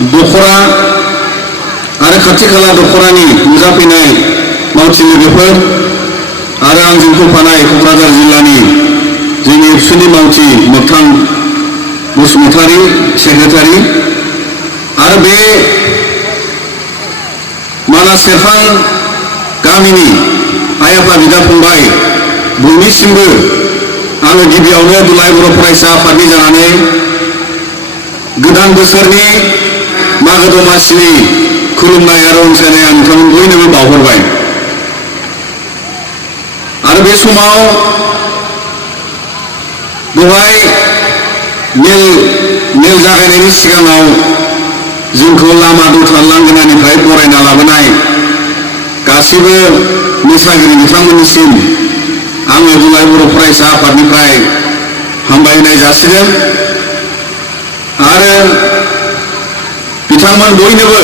दखरा आरो खाथि खाला दखरानि नुजाफैनाय मावथि लोगोफोर आरो आंजों फैफानाय क'क्राझार जिल्लानि जोंनि एबसुनि मावथि मोगथां बसुमतारी सेक्रेटारि आरो बे मानास सेरफां गामिनि आइ आफा बिदा फंबाय बयनिसिमबो आङो गिबियावनो दुलाराय बर' फरायसा आफादनि जानानै गोदान बोसोरनि मागो दमासिनि खुलुमनाय आरो अनसायनाय आं नोंथांमोन बयनोबो बावहरबाय आरो बे समाव दहाय मेल जागायनायनि सिगाङाव जोंखौ लामा दथा लांगोनानिफ्राय बरायना लाबोनाय गासिबो मोसागिरि बिथांमोननिसिम आङो दुलाराय बर' फरायसा आफादनिफ्राय हामबायनाय जासिदों आरो बिथांमोन बयनोबो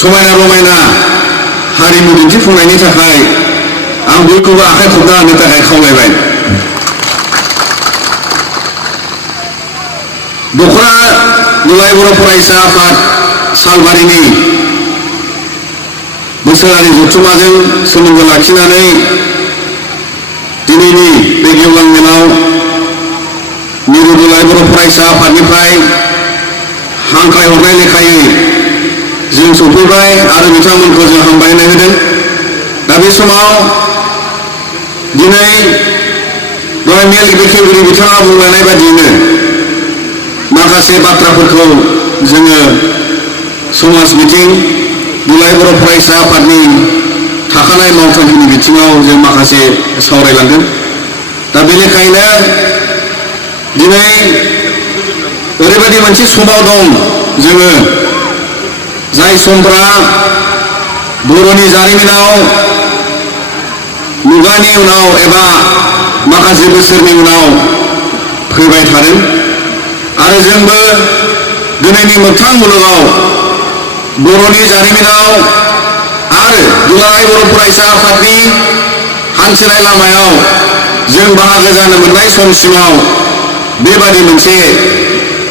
समायना रमायना हारिमु दिन्थिफुंनायनि थाखाय आं बयखौबो आखाइ खबना होनो थाखाय खावलायबाय। दखरा दुलाराय बर' फरायसा आफाद सालबारिनि बोसोरारि जथुम्माजों सोमोन्दो लाखिनानै दिनैनि बे गेवलां मेलाव मिरु दुलाराय बर' फरायसा आफादनिफ्राय हांख्रायहरनाय लेखायै जों सफैबाय आरो बिथांमोनखौ जों हामबायनाय होदों। दा बे समाव दिनै दहाय मेल बेखेवगिरि बिथाङा बुंलांनाय बादियैनो माखासे बाथ्राफोरखौ जोङो समाज बिथिं दुलाराय बर' फरायसा आफादनि थाखानाय मावथांखिनि बिथिङाव जों माखासे सावरायलांगोन। दा बे लेखायैनो दिनै ओरैबायदि मोनसे समाव दं जोङो जाय समफ्रा बर'नि जारिमिनाव मुगानि उनाव एबा माखासे बोसोरनि उनाव फैबाय थादों आरो जोंबो दिनैनि मोगथां मुलुगाव बर'नि जारिमिनाव आरो दुलाराय बर' फरायसा आफादनि हान्थिनाय लामायाव जों बाहागो जानो मोननाय समसिमाव बेबादि मोनसे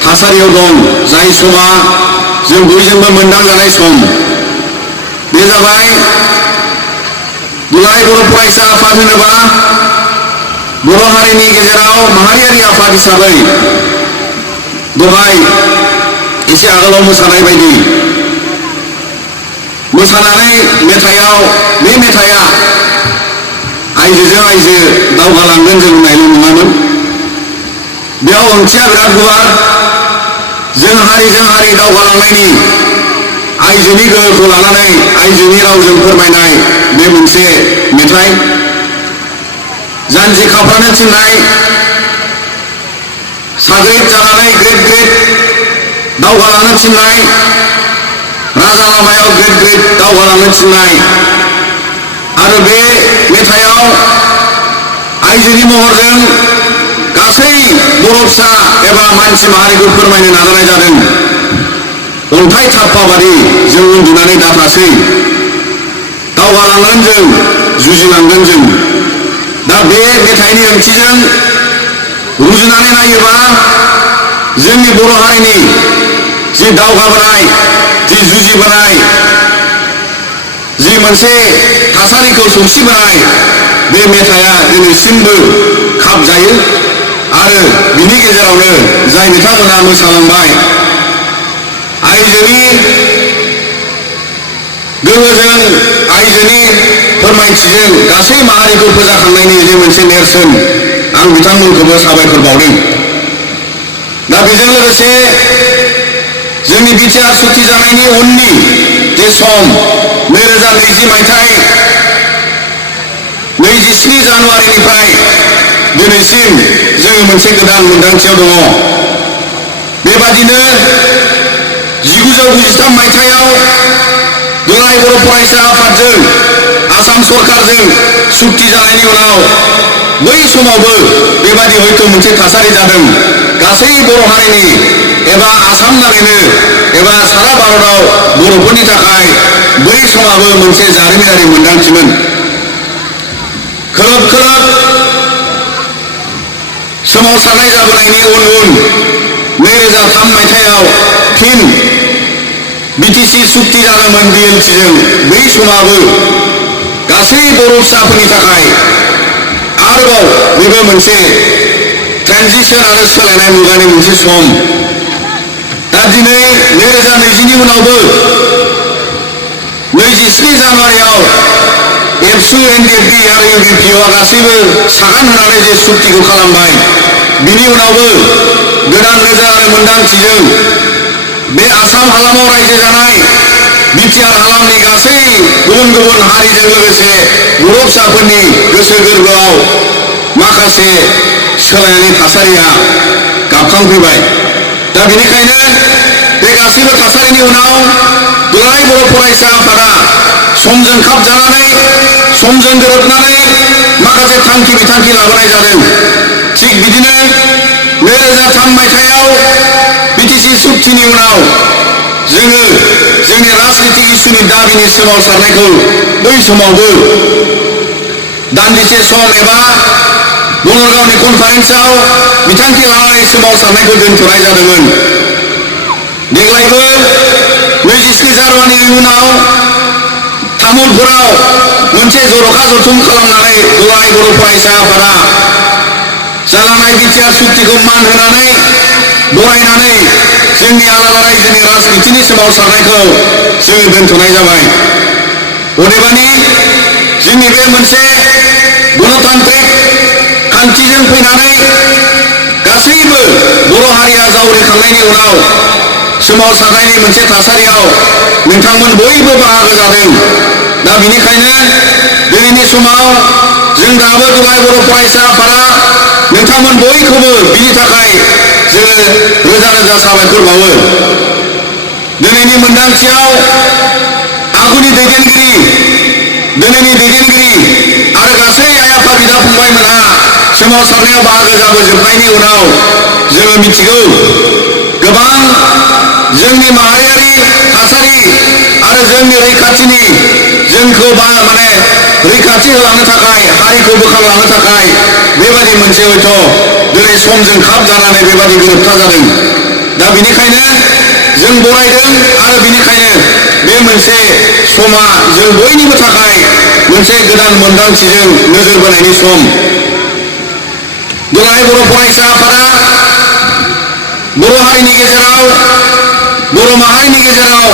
थासारियाव दं जाय समा जों बयजोंबो मोनदांजानाय सम। बे जाबाय दुलाराय बर' फरायसा आफाद होनोबा बर' हारिनि गेजेराव माहारियारि आफाद हिसाबै दहाय एसे आगोलाव मोसानाय बायदि मोसानानै मेथाइयाव बे मेथाइया आइजोजों आइजो दावगालांगोन जों होननायल' नङामोन। बेयाव ओंथिया बिराद गुवार। जों हारिजों हारि दावगालांनायनि आइजोनि गोहोखौ लानानै आइजोनि रावजों फोरमायनाय बे मोनसे मेथाइ। जानजि खाफ्रानो थिननाय साग्रिद जानानै ग्रेद ग्रेद दावगालांनो थिननाय राजा लामायाव ग्रेद ग्रेद दावगालांनो थिननाय आरो बे मेथाइयाव आइजोनि महरजों गासै बर' फिसा एबा मानसि माहारिखौ फोरमायनो नाजानाय जादों। अन्थाइ थाप्पाबादि जों उन्दुनानै दाथासै, दावगालांगोन जों, जुजिलांगोन जों। दा बे मेथाइनि ओंथिजों रुजुनानै नायोबा जोंनि बर' हारिनि जि दावगाबोनाय, जि जुजिबोनाय, जि मोनसे थासारिखौ सौसिबोनाय बे मेथाइया दिनैसिमबो खाबजायो आरो बिनि गेजेरावनो जाय बिथांमोना मोसालांबाय आइजोनि गोहोजों आइजोनि फोरमायथिजों गासै माहारिखौ फोजाखांनायनि जे मोनसे नेरसोन आं बिथांमोनखौबो साबायखर बावदों। दा बेजों लोगोसे जोंनि बिटिआर सुक्ति जानायनि उननि जे सम 2020 मायथाइ 27 जानुवारिनिफ्राय दिनैसिम जोङो मोनसे गोदान मोनदांथियाव दङ। बेबादिनो 1993 मायथाइयाव दुलाराय बर' फरायसा आफादजों आसाम सरकारजों सुक्ति जानायनि उनाव बै समावबो बेबादि हयथ' मोनसे थासारि जादों। गासै बर' हारिनि एबा आसाम नाङैनो एबा सारा भारताव बर'फोरनि थाखाय बै समाबो मोनसे जारिमिनारि मोनदांथिमोन। खोलोब खोलोब सोमावसारनाय जाबोनायनि उन 2003 मायथाइयाव फिन BTC सुक्ति जादोंमोन BLTजों बै समाबो गासै बर' फिसाफोरनि थाखाय आरोबाव बेबो मोनसे ट्रेन्जिशन आरो सोलायनाय मुगानि मोनसे सम दा दिनै 2020नि उनावबो 27 जानुवारियाव एबसु NDFB आरो UBPA गासैबो सागान होनानै जे सुक्तिखौ खालामबाय बिनि उनावबो गोदान नोजोर आरो मोनदांथिजों बे आसाम हालामाव रायजो जानाय बिटिआर हालामनि गासै गुबुन गुबुन हारिजों लोगोसे बर' फिसाफोरनि गोसो गोरबोआव माखासे सोलायनायनि थासारिया गाबखांफैबाय दा बेनिखायनो बे गासैबो थासारिनि उनाव दुलाराय बर' फरायसा आफादा समजों खाबजानानै समजों गोरोबनानै माखासे थांखि बिथांखि लाबोनाय जादों थिग बिदिनो 2003 मायथाइयाव BTC सुक्तिनि उनाव जोङो जोंनि राजनीतिक इसुनि दाबिनि सोमावसारनायखौ बै समावबो दान्दिसे सम एबा बङाइगावनि कनफारेन्सआव बिथांखि लानानै सोमावसारनायखौ दोनथ'नाय जादोंमोन देग्लायबो 27 जानुवारिनि उनाव तामुलपुराव मोनसे जर'खा जथुम खालामनानै दुलाराय बर' फरायसा आफादा जालांनाय बिटिआर सुक्तिखौ मान होनानै बरायनानै जोंनि आलादा रायजोनि राजनितिनि सोमावसारनायखौ जोङो दोनथ'नाय जाबाय अदेबानि जोंनि बे मोनसे गणतान्त्रिक खान्थिजों फैनानै गासैबो बर' हारिया जावरिखांनायनि उनाव सोमावसारनायनि मोनसे थासारियाव नोंथांमोन बयबो बाहागो जादों दा बेनिखायनो दिनैनि समाव जों दाबो दुलाराय बर' फरायसा आफादा नोंथांमोन बयखौबो बिनि थाखाय जोङो रोजा रोजा साबायखर बावो दिनैनि मोनदांथियाव आगुनि दैदेनगिरि दिनैनि दैदेनगिरि आरो गासै आइ आफा बिदा फंबायमोनहा सोमावसारनायाव बाहागो जाबोजोबनायनि उनाव जोङो मिथिगौ गोबां जोंनि माहारियारि थासारि आरो जोंनि रैखाथिनि जोंखौ रैखाथि होलांनो थाखाय हारिखौ बोखांलांनो थाखाय बेबादि मोनसे हयथ' दिनै समजों खाब जानानै बेबादि गोरोबथा जादों दा बेनिखायनो जों बरायदों आरो बेनिखायनो बे मोनसे समा जों बयनिबो थाखाय मोनसे गोदान मोनदांथिजों नोजोर बोनायनि सम दुलाराय बर' फरायसा आफादा बर' हारिनि गेजेराव बर' माहारिनि गेजेराव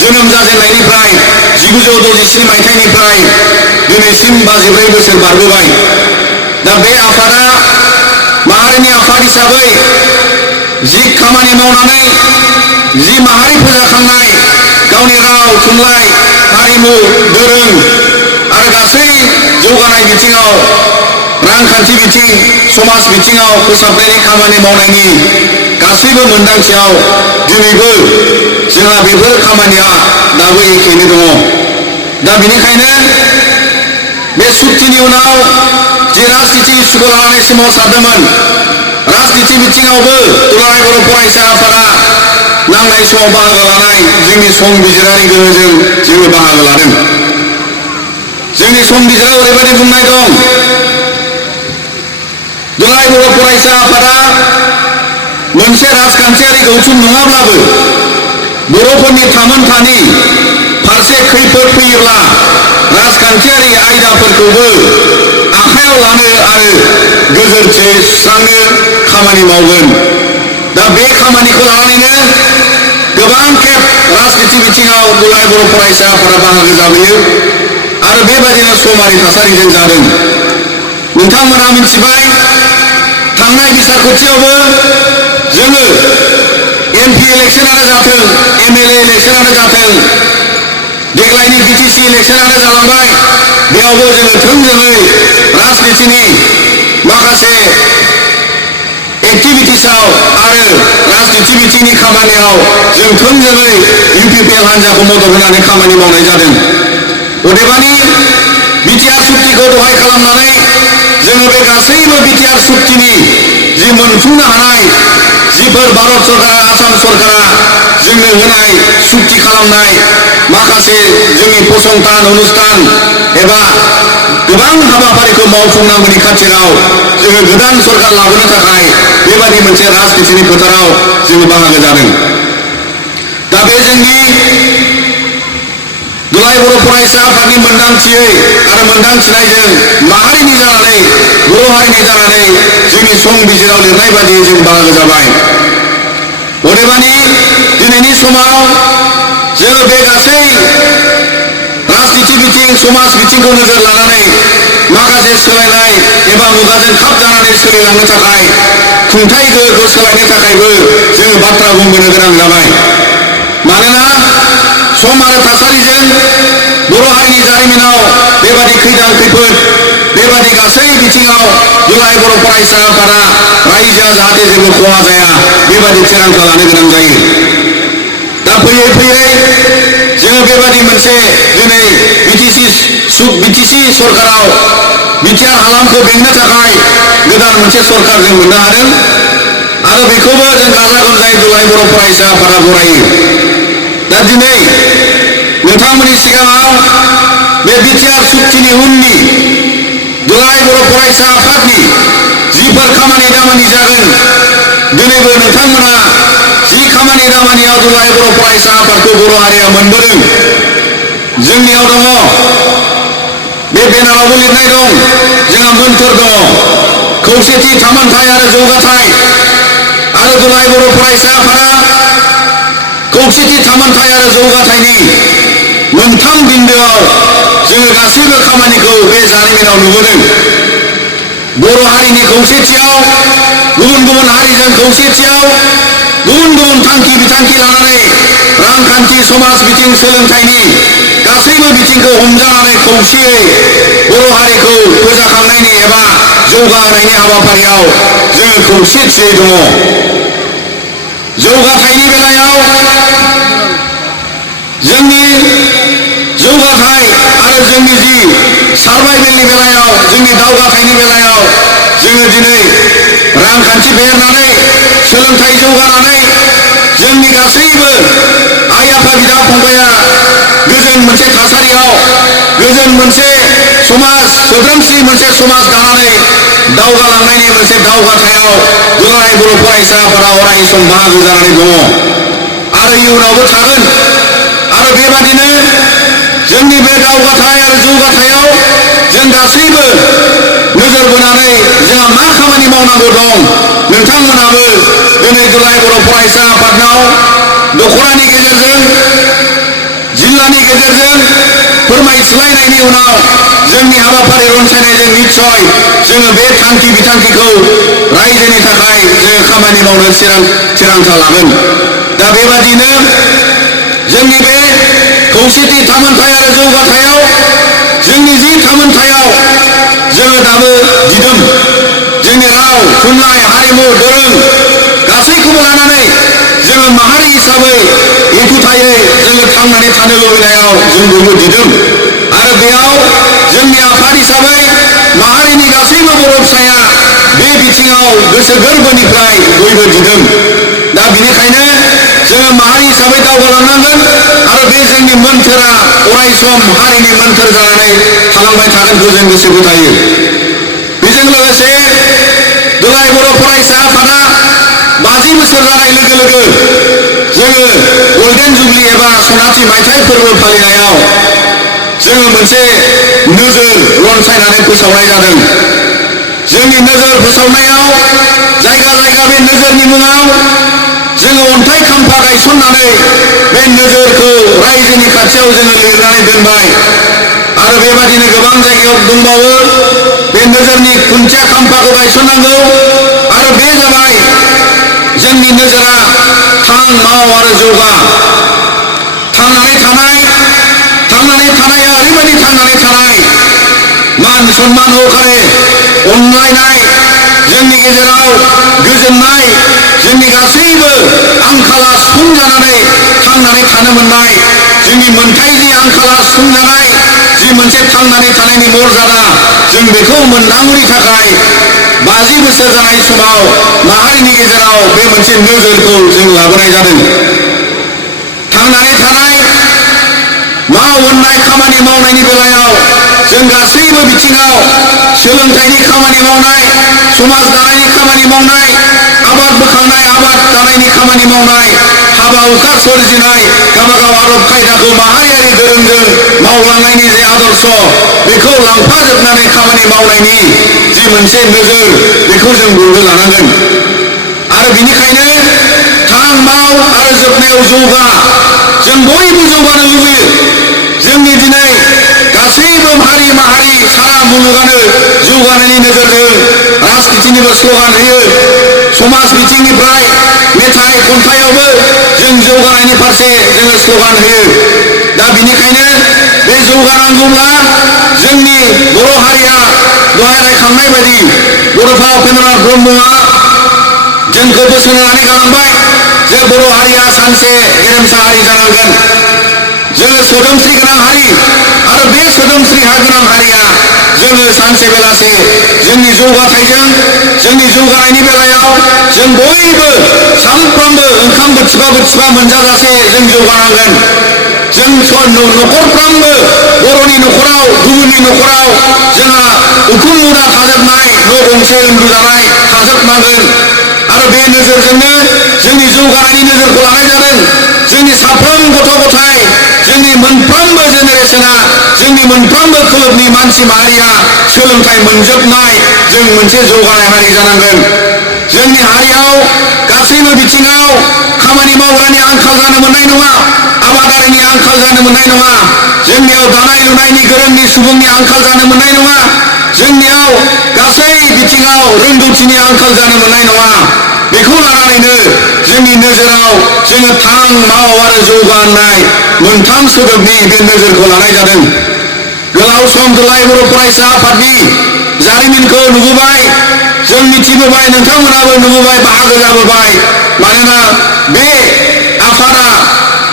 जोनोम जाजेननायनिफ्राय 1967 मायथाइनिफ्राय दिनैसिम 54 बोसोर बारबोबाय दा बे आफादा माहारिनि आफाद हिसाबै जि खामानि मावनानै जि माहारि फोजाखांनाय गावनि राव थुनलाइ हारिमु दोरों आरो गासै जौगानाय बिथिङाव रांखान्थि बिथिं समाज बिथिङाव फोसाबनायनि खामानि मावनायनि गासैबो मोनदांथियाव दिनैबो जोंहा बेफोर खामानिया दाबो एखेयैनो दङ दा बेनिखायनो बे सुक्तिनि उनाव जे राजनिति इस्युखौ लानानै सोमावसारदोंमोन राजनिति बिथिङावबो दुलाराय बर' फरायसा आफादा नांनाय समाव बाहागो लानाय जोंनि संबिजिरारि गोहोजों जोङो बाहागो लादों जोंनि संबिजिराव ओरैबायदि बुंनाय दं दुलाराय बर' फरायसा आफादा मोनसे राजखान्थियारि गौथुम नङाब्लाबो बर'फोरनि थामोनथानि फारसे खैफोद फैयोब्ला राजखान्थियारि आयदाफोरखौबो आखायाव लानो आरो गोजोरथि सुस्रांनो खामानि मावगोन दा बे खामानिखौ लानानैनो गोबां खेब राजनिति बिथिङाव दुलाराय बर' फरायसा आफादा बाहागो जाबोयो आरो बेबायदिनो समारि थासारिजों जादों नोंथांमोनहा मिथिबाय थांनाय बिसायख'थियावबो जोङो MP इलेक्शनानो जाथों MLA इलेक्शनानो जाथों देग्लायनि BTC इलेक्शनानो जालांबाय बेयावबो जोङो थोंजोङै राजनितिनि माखासे एक्टिभिटिसआव आरो राजनिति बिथिंनि खामानियाव जों थोंजोङै UPPL हान्जाखौ मदद होनानै खामानि मावनाय जादों अदेबानि बिटिआर सुक्तिखौ दहाय खालामनानै जोङो बे गासैबो बिटिआर सुक्तिनि जि मोनफुंनो हानाय जिफोर भारत सरकारा आसाम सरकारा जोंनो होनाय सुक्ति खालामनाय माखासे जोंनि फसंथान अनुष्ठान एबा गोबां हाबाफारिखौ मावफुंनांगौनि खाथिराव जोङो गोदान सरकार लाबोनो थाखाय बेबादि मोनसे राजनितिनि फोथाराव जोङो बाहागो जादों दा बे जोंनि दुलाराय बर' फरायसा आफादनि मोनदांथियै आरो मोनदांथिनायजों माहारिनि जानानै बर' हारिनि जानानै जोंनि संबिजिराव लिरनाय बादियै जों बाहागो जाबाय। अदेबानि दिनैनि समाव जोङो बे गासै राजनिथि बिथिं समाज बिथिंखौ नोजोर लानानै माखासे सोलायनाय एबा मुगाजों खाब जानानै सोलिलांनो थाखाय खुंथाय गोहोखौ सोलायनो थाखायबो जोङो बाथ्रा बुंबोनो गोनां जाबाय। मानोना सम आरो थासारिजों बर' हारिनि जारिमिनाव बेबादि खैदां खैफोद बेबादि गासै बिथिङाव दुलाराय बर' फरायसा आफादा रायजोआ जाहाथे जेबो खहा जाया बेबादि थिरांथा लानो गोनां जायो। दा फैयै फैयै जोङो बेबादि मोनसे दिनै बिटिसि सरकाराव बिटिआर हालामखौ बेंनो थाखाय गोदान मोनसे सरकार जों मोननो हादों आरो बेखौबो जों गाजा गोमजायै दुलाराय बर' फरायसा आफादा बरायो। दा दिनै नोंथांमोननि सिगाङाव बे बिटिआर सुक्तिनि उननि दुलाराय बर' फरायसा आफादनि जिफोर खामानि दामानि जागोन दिनैबो नोंथांमोना जि खामानि दामानियाव दुलाराय बर' फरायसा आफादखौ बर' हारिया मोनबोदों जोंनियाव दङ। बे बेनारावबो लिरनाय दं, जोंहा मोन्थोर दङ, खौसेथि थामोनथाय आरो जौगाथाय। आरो दुलाराय बर' फरायसा आफादा खौसेथि थामोनथाय आरो जौगाथायनि मोनथाम बिन्दोआव जोङो गासैबो खामानिखौ बे जारिमिनाव नुबोदों। बर' हारिनि खौसेथियाव गुबुन गुबुन हारिजों खौसेथियाव गुबुन गुबुन थांखि बिथांखि लानानै रांखान्थि समाज बिथिं सोलोंथाइनि गासैबो बिथिंखौ हमजानानै खौसेयै बर' हारिखौ फोजाखांनायनि एबा जौगाहोनायनि हाबाफारियाव जोङो खौसेथियै दङ। जौगाथायनि बेलायाव जोंनि जौगाथाय आरो जोंनि जि सार्भाइभेलनि बेलायाव जोंनि दावगाथायनि बेलायाव जोङो दिनै रांखान्थि फेहेरनानै सोलोंथाइ जौगानानै जोंनि गासैबो आइ आफा बिदा फंबाया गोजोन मोनसे थासारियाव गोजोन मोनसे समाज सोद्रोमस्रि मोनसे समाज दानानै दावगालांनायनि मोनसे दावगाथायाव दुलाराय बर' फरायसा आफादा अराय सम बाहागो जानानै दङ आरो इयुनावबो थागोन। आरो बेबादिनो जोंनि बे दावगाथाय आरो जौगाथायाव जों गासैबो नोजोर बोनानै जोंहा मा खामानि मावनांगौ दं नोंथांमोनाबो दिनै दुलाराय बर' फरायसा आफादनाव दख'रानि गेजेरजों जिल्लानि गेजेरजों फोरमायथिलायनायनि उनाव जोंनि हाबाफारि रनसायनायजों निस्सय जोङो बे थांखि बिथांखिखौ रायजोनि थाखाय जोङो खामानि मावनो थिरांथा लागोन। दा बेबादिनो जोंनि बे खौसेथि थामोनथाय आरो जौगाथायाव जोंनि जि थामोनथायाव जोङो दाबो दिदोम जोंनि राव थुनलाइ हारिमु धोरोम गासैखौबो लानानै जोङो माहारि हिसाबै एखुथायै जोङो थांनानै थानो लुबैनायाव जों बयबो दिदोम आरो बेयाव जोंनि आफाद हिसाबै माहारिनि गासैबो बर' फिसाया बे बिथिङाव गोसो गोरबोनिफ्राय बयबो दिदोम। दा बेनिखायनो जोङो माहारि हिसाबै दावगालांनांगोन आरो बे जोंनि मोन्थोरा अराय सम हारिनि मोन्थोर जानानै थालांबाय थागोनखौ जों गोसो फोथायो। बेजों लोगोसे दुलाराय बर' फरायसा आफादा 50 बोसोर जानाय लोगो लोगो जोङो गल्डेन जुबलि एबा सनाथि मायथाइ फोरबो फालिनायाव जोङो मोनसे नोजोर रनसायनानै फोसावनाय जादों। जोंनि नोजोर फोसावनायाव जायगा जायगा बे नोजोरनि मुङाव जोङो अन्थाइ खाम्फा गायसननानै बे नोजोरखौ रायजोनि खाथियाव जोङो लिरनानै दोनबाय आरो बेबादिनो गोबां जायगायाव दंबावो बे नोजोरनि खुन्थिया खाम्फाखौ गायसननांगौ आरो बे जाबाय जोंनि नोजोरा थां माव आरो जौगा। थांनानै थानाया ओरैबायदि थांनानै थानाय मान सन्मान होखारे अनलायनाय जोंनि गेजेराव गोजोननाय जोंनि गासैबो आंखाला सुफुंजानानै थांनानै थानो मोननाय जोंनि मोनथायनि आंखाला सुफुंजानाय जि मोनसे थांनानै थानायनि मर्यादा जों बेखौ मोनदांनो थाखाय 50 बोसोर जानाय समाव माहारिनि गेजेराव बे मोनसे नोजोरखौ जों लाबोनाय जादों। थांनानै थानाय मावनाय खामानि मावनायनि बेलायाव जों गासैबो बिथिङाव सोलोंथाइनि खामानि मावनाय समाज दानायनि खामानि मावनाय आबाद बोखांनाय आबाद जानायनि खामानि मावनाय हाबा हुखा सोरजिनाय गावबागाव आदब खायदाखौ माहारियारि दोरोंजों मावलांनायनि जे आदर्श बेखौ लांफाजोबनानै खामानि मावनायनि जि मोनसे नोजोर बेखौ जों बयबो लानांगोन आरो बिनिखायनो थां माव आरो जोबनायाव जौगा जों बयबो जौगानो लुबैयो जोंनि दिनै गासैबो हारि माहारि सारा मुलुगानो जौगानायनि नोजोरजों राजनितिनिबो स्ल'गान होयो समाज बिथिंनिफ्राय मेथाइ खन्थाइयावबो जों जौगानायनि फारसे जोङो स्ल'गान होयो दा बिनिखायनो बे जौगानांगौब्ला जोंनि बर' हारिया दहाय रायखांनाय बायदि बड'फा उपेन्द्रनाथ ब्रह्मआ जोंखौ बोसोन होनानै गालांबाय जे बर' हारिया सानसे गेरेमसा हारि जानांगोन जोङो सोदोमस्रि गोनां हारि आरो बे सोदोमस्रि गोनां हारिया जोङो सानसे बेलासे जोंनि जौगाथायजों जोंनि जौगानायनि बेलायाव जों बयबो सानफ्रोमबो ओंखाम बोथिफा मोनजाजासे जों जौगानांगोन जों न'खरफ्रोमबो बर'नि न'खराव गुबुननि न'खराव जोंहा उखुम मुदा थाजोबनाय न' गंसे उन्दुजानाय थाजोबनांगोन आरो बे नोजोरजोंनो जोंनि जौगानायनि नोजोरखौ लानाय जादों जोंनि साफ्रोम गथ' गथाय जोंनि मोनफ्रोमबो जेनेरेशना जोंनि मोनफ्रोमबो खोलोबनि मानसि माहारिया सोलोंथाइ मोनजोबनाय जों मोनसे जौगानाय हारि जानांगोन जोंनि हारियाव गासैबो बिथिङाव खामानि मावग्रानि आंखाल जानो मोननाय नङा आबादारिनि आंखाल जानो मोननाय नङा जोंनियाव दानाय लुनायनि गोरोंनि सुबुंनि आंखाल जानो मोननाय नङा जोंनियाव गासै बिथिङाव रोंगौथिनि आंखाल जानो मोननाय नङा बेखौ लानानैनो जोंनि नोजोराव जोङो थां माव आरो जौगानाय मोनथाम सोदोबनि बे नोजोरखौ लानाय जादों गोलाव सम दुलाराय बर' फरायसा आफादनि जारिमिनखौ नुबोबाय जों मिथिबोबाय नोंथांमोनाबो नुबोबाय बाहागो जाबोबाय मानोना बे आफादा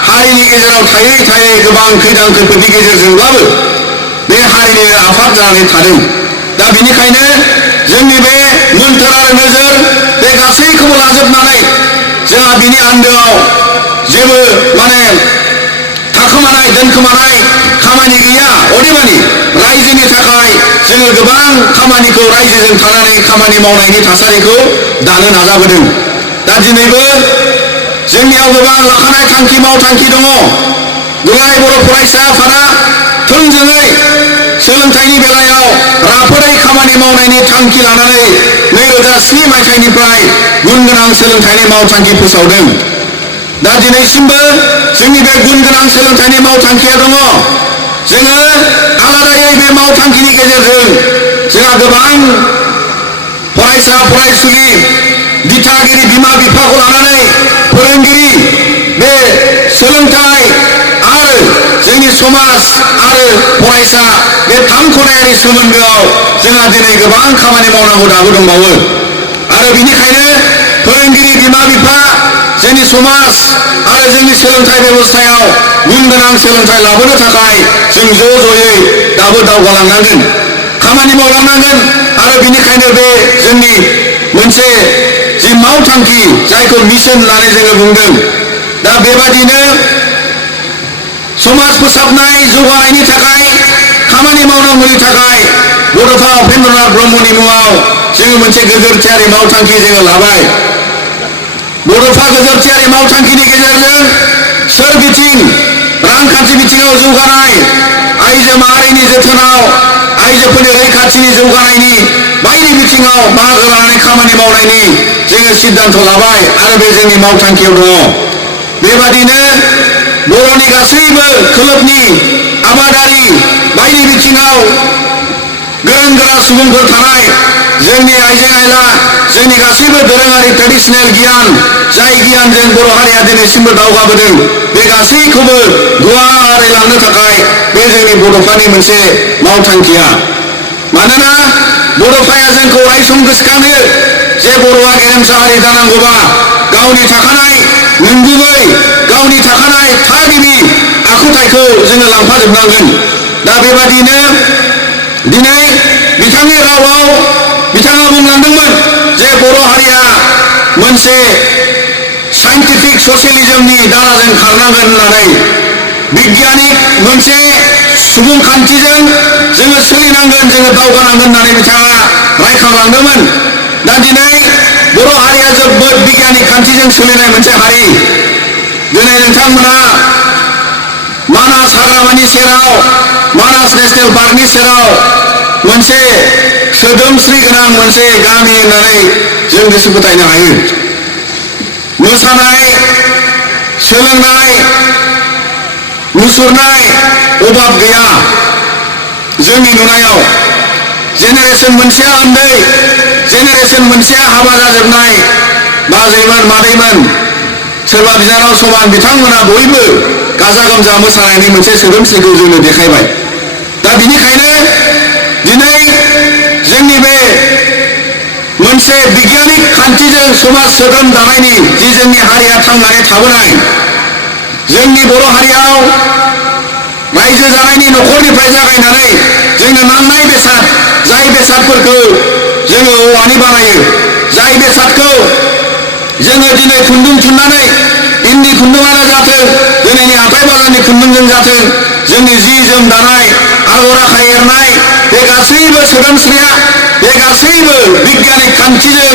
हारिनि गेजेराव थायै थायै गोबां खैदां खैफोदनि गेजेरजोंब्लाबो बे हारिनिनो आफाद जानानै थादों दा बिनिखायनो जोंनि बे मोन्थोर आरो नोजोर बे गासैखौबो लाजोबनानै जोंहा बिनि आन्दोआव जेबो थाखोमानाय दोनखोमानाय खामानि गैया अदेबानि रायजोनि थाखाय जोङो गोबां खामानिखौ रायजोजों थानानै खामानि मावनायनि थासारिखौ दानो नाजाबोदों दा दिनैबो जोंनियाव गोबां लाखानाय थांखि मावथांखि दङ दुलाराय बर' फरायसा आफादा थोंजोङै सोलोंथाइनि बेलायाव राफोदै खामानि मावनायनि थांखि लानानै 2007 मायथाइनिफ्राय गुन गोनां सोलोंथाइनि मावथांखि फोसावदों दा दिनैसिमबो जोंनि बे गुन गोनां सोलोंथाइनि मावथांखिया दङ जोङो आलादायै बे मावथांखिनि गेजेरजों जोंहा गोबां फरायसा फरायसुलि दिथागिरि बिमा बिफाखौ लानानै फोरोंगिरि बे सोलोंथाइ आरो जोंनि समाज आरो फरायसा बे थाम खनायारि सोमोन्दोआव जोंहा दिनै गोबां खामानि मावनांगौ दाबो दंबावो आरो बिनिखायनो फोरोंगिरि बिमा बिफा जोंनि समाज आरो जोंनि सोलोंथाइ बेबस्थायाव गुन गोनां सोलोंथाइ लाबोनो थाखाय जों ज'यै दाबो दावगालांनांगोन खामानि मावलांनांगोन आरो बिनिखायनो बे जोंनि मोनसे जि मावथांखि जायखौ मिशन होननानै जोङो बुंदों दा बेबादिनो समाज फोसाबनाय जौगानायनि थाखाय खामानि मावनांगौनि थाखाय बड'फा उपेन्द्रनाथ ब्रह्मनि मुङाव जोङो मोनसे गोजोरथियारि मावथांखि जोङो लाबाय बड'फा गोजोरथियारि मावथांखिनि गेजेरजों सोरबिथिं रांखान्थि बिथिङाव जौगानाय आइजो माहारिनि जोथोनाव आइजोफोरनि रैखाथिनि जौगानायनि बायदि बिथिङाव बाहागो लानानै खामानि मावनायनि जोङो सिद्धान्त लाबाय आरो बे जोंनि मावथांखियाव दङ बेबादिनो बर'नि गासैबो खोलोबनि आबादारि बायदि बिथिङाव गोरों गोरा सुबुंफोर थानाय जोंनि आइजें आइला जोंनि गासैबो दोरोङारि ट्रेडिशनेल गियान जाय गियानजों बर' हारिया दिनैसिमबो दावगाबोदों बे गासैखौबो गुवारै लांनो थाखाय बे जोंनि बड'फानि मोनसे मावथांखिया मानोना बड'फाया जोंखौ अरायसम गोसोखाङो जे बर'आ गेरेमसा हारि जानांगौबा गावनि थाखानाय नंगुबै गावनि थाखानाय थागिबि आखुथायखौ जोङो लांफाजोबनांगोन दा बेबादिनो दिनै बिथांनि रावाव बिथाङा बुंलांदोंमोन जे बर' हारिया मोनसे साइन्टिफिक ससियेलिजमनि दाराजों खारनांगोन होननानै बिगियानिक मोनसे सुबुंखान्थिजों जोङो सोलिनांगोन जोङो दावगानांगोन होननानै बिथाङा रायखांलांदोंमोन दा दिनै बर' हारिया जोबोद बिगियानिक खान्थिजों सोलिनाय मोनसे हारि। दिनै नोंथांमोना मानास हाग्रामानि सेराव मानास नेशनेल पार्कनि सेराव मोनसे सोदोमस्रि गोनां मोनसे गामि होननानै जों गोसो फोथायनो हायो। मोसानाय सोलोंनाय मुसुरनाय अभाब गैया जोंनि नुनायाव। जेनेरेशन मोनसेया उन्दै, जेनेरेशन मोनसेया हाबा जाजोबनाय बाजैमोन मादैमोन सोरबा बिनानाव समान बिथांमोना बयबो गाजा गोमजा मोसानायनि मोनसे सोदोमस्रिखौ जोंनो देखायबाय। दा बिनिखायनो दिनै जोंनि बे मोनसे बिगियानिक खान्थिजों समाज सोद्रोम दानायनि जि जोंनि हारिया थांनानै थाबोनाय, जोंनि बर' हारियाव रायजो जानायनि न'खरनिफ्राय जागायनानै जोंनो नांनाय बेसाद, जाय बेसादफोरखौ जोङो औवानि बानायो, जाय बेसादखौ जोङो दिनै खुन्दुं थुननानै इन्दि खुन्दुङानो जाथों, दिनैनि हाथाय बाजारनि खुन्दुंजों जाथों, जोंनि जि जोम दानाय आगर आखाइ एरनाय बे गासैबो सोदोमस्रिया, बे गासैबो बिगियानिक खान्थिजों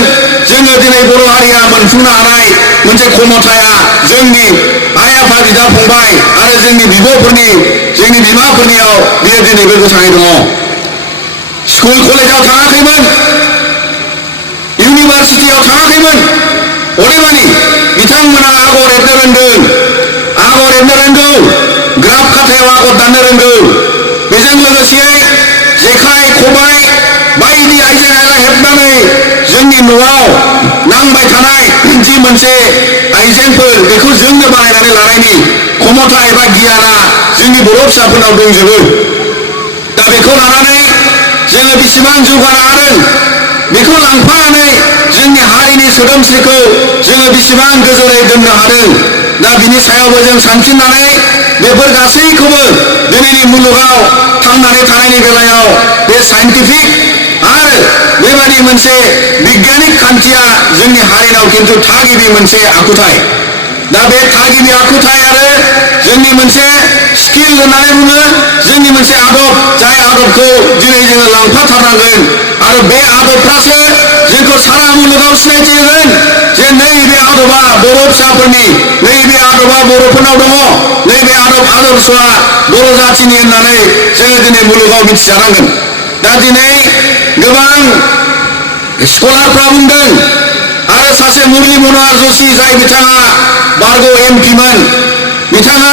जोङो दिनै बर' हारिया मोनफुंनो हानाय मोनसे क्षमताया जोंनि आइ आफा बिदा फंबाय आरो जोंनि बिब'फोरनि, जोंनि बिमाफोरनियाव बियो दिनैबो गोथाङै दङ। स्कुल कलेजाव थाङाखैमोन, इउनिभार्सिटियाव थाङाखैमोन, अदेबानि बिथांमोना आगर एरनो रोंदों, आगर एरनो रोंगौ, ग्राफ खाथायाव आगर दाननो रोंगौ। बेजों लोगोसे जेखाइ खबाइ बायदि आइजें आइला हेबनानै जोंनि न'आव नांबाय थानाय जि मोनसे आइजेंफोर बेखौ जोंनो बानायनानै लानायनि क्षमता एबा गियाना जोंनि बर' फिसाफोरनाव दंजोबो। दा बेखौ लानानै जोङो बेसेबां जौगानो हादों, बेखौ लांफानानै जोंनि हारिनि सोदोमस्रिखौ जोङो बेसेबां गोजोरै दोननो हादों। दा बिनि सायावबो जों सानफिननानै बेफोर गासैखौबो दिनैनि मुलुगाव थांनानै थानायनि बेलायाव बे साइन्टिफिक आरो बेबादि मोनसे बिगियानिक खान्थिया जोंनि हारिनाव खिन्थु थागिबि मोनसे आखुथाय। दा बे थागिबि आखुथाय आरो जोंनि मोनसे स्किल होननानै बुङो, जोंनि मोनसे आदब, जाय आदबखौ दिनै जोङो लांफाथारनांगोन आरो बे आदबफ्रासो जोंखौ सारा मुलुगाव सिनायथि होगोन जे नैबे आदबा बर' फिसाफोरनि, नैबे आदबा बर'फोरनाव दङ, नैबे आदब आदर्शआ बर' जाथिनि होननानै जोङो दिनै मुलुगाव मिथिजानांगोन। दा दिनै गोबां स्कलारफ्रा बुंदों आरो सासे मुरली मन'हर जशि, जाय बिथाङा बारग' एमपिमोन, बिथाङा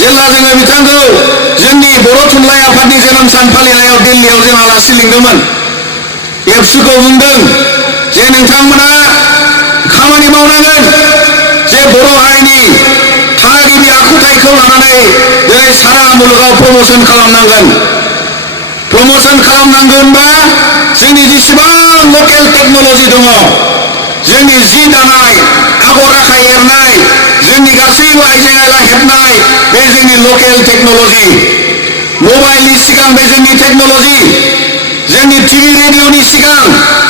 जेब्ला जोङो बिथांखौ जोंनि बर' थुनलाइ आफादनि जोनोम सान फालिनायाव दिल्लीयाव जों आलासि लिंदोंमोन, एबसुखौ बुंदों जे नोंथांमोना खामानि मावनांगोन जे बर' हारिनि थागिबि आखुथायखौ लानानै दिनै सारा मुलुगाव प्रम'सन खालामनांगोन। प्रम'सन खालामनांगोनबा जोंनि जेसेबां लकेल टेक्न'लजि दङ, जोंनि जि दानाय, आगर आखाइ एरनाय, जोंनि गासैबो आइजें आइला हेबनाय, बे जोंनि लकेल टेक्न'लजि। मबाइलनि सिगां बे जोंनि टेक्न'लजि, जोंनि टिभि रेडिअनि सिगां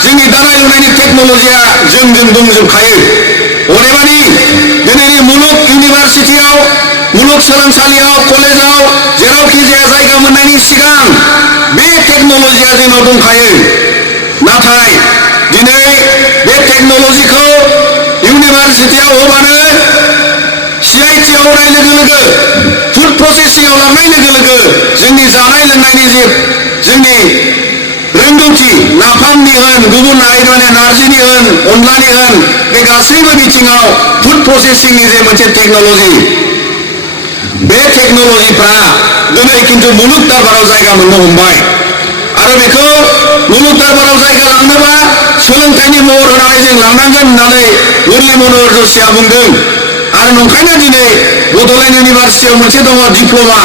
जोंनि दानाय लुनायनि टेक्न'लजिया जोंजों दंजोबखायो। अदेबानि दिनैनि मुलुग इउनिभार्सिटियाव, मुलुग सोलोंसालियाव, कलेजाव जेरावखि जाया जायगा मोननायनि सिगां बे टेक्न'लजिया जोंनाव दंखायो। नाथाय दिनै बे टेक्न'लजिखौ इउनिभार्सिटियाव होबानो, CITआव होनाय लोगो लोगो, फुड प्रसेसिंआव लांनाय लोगो लोगो जोंनि जानाय लोंनायनि जे जोंनि रोंगौथि, नाफामनि होन, गुबुन आयदानि नारजिनि होन, अनलानि होन, बे गासैबो बिथिङाव फुड प्रसेसिंनि जे मोनसे टेक्न'लजि, बे टेक्न'लजिफ्रा दिनै खिन्थु मुलुग दरबाराव जायगा मोननो हमबाय। आरो बेखौ मुलुग दरबाराव जायगा लांनोबा सोलोंथाइनि महर होनानै जों लांनांगोन होननानै मुरली मन'हर जशिआ बुंदों। आरो नंखायनो दिनै बड'लेण्ड इउनिभार्सिटियाव मोनसे दङ डिप्ल'मा,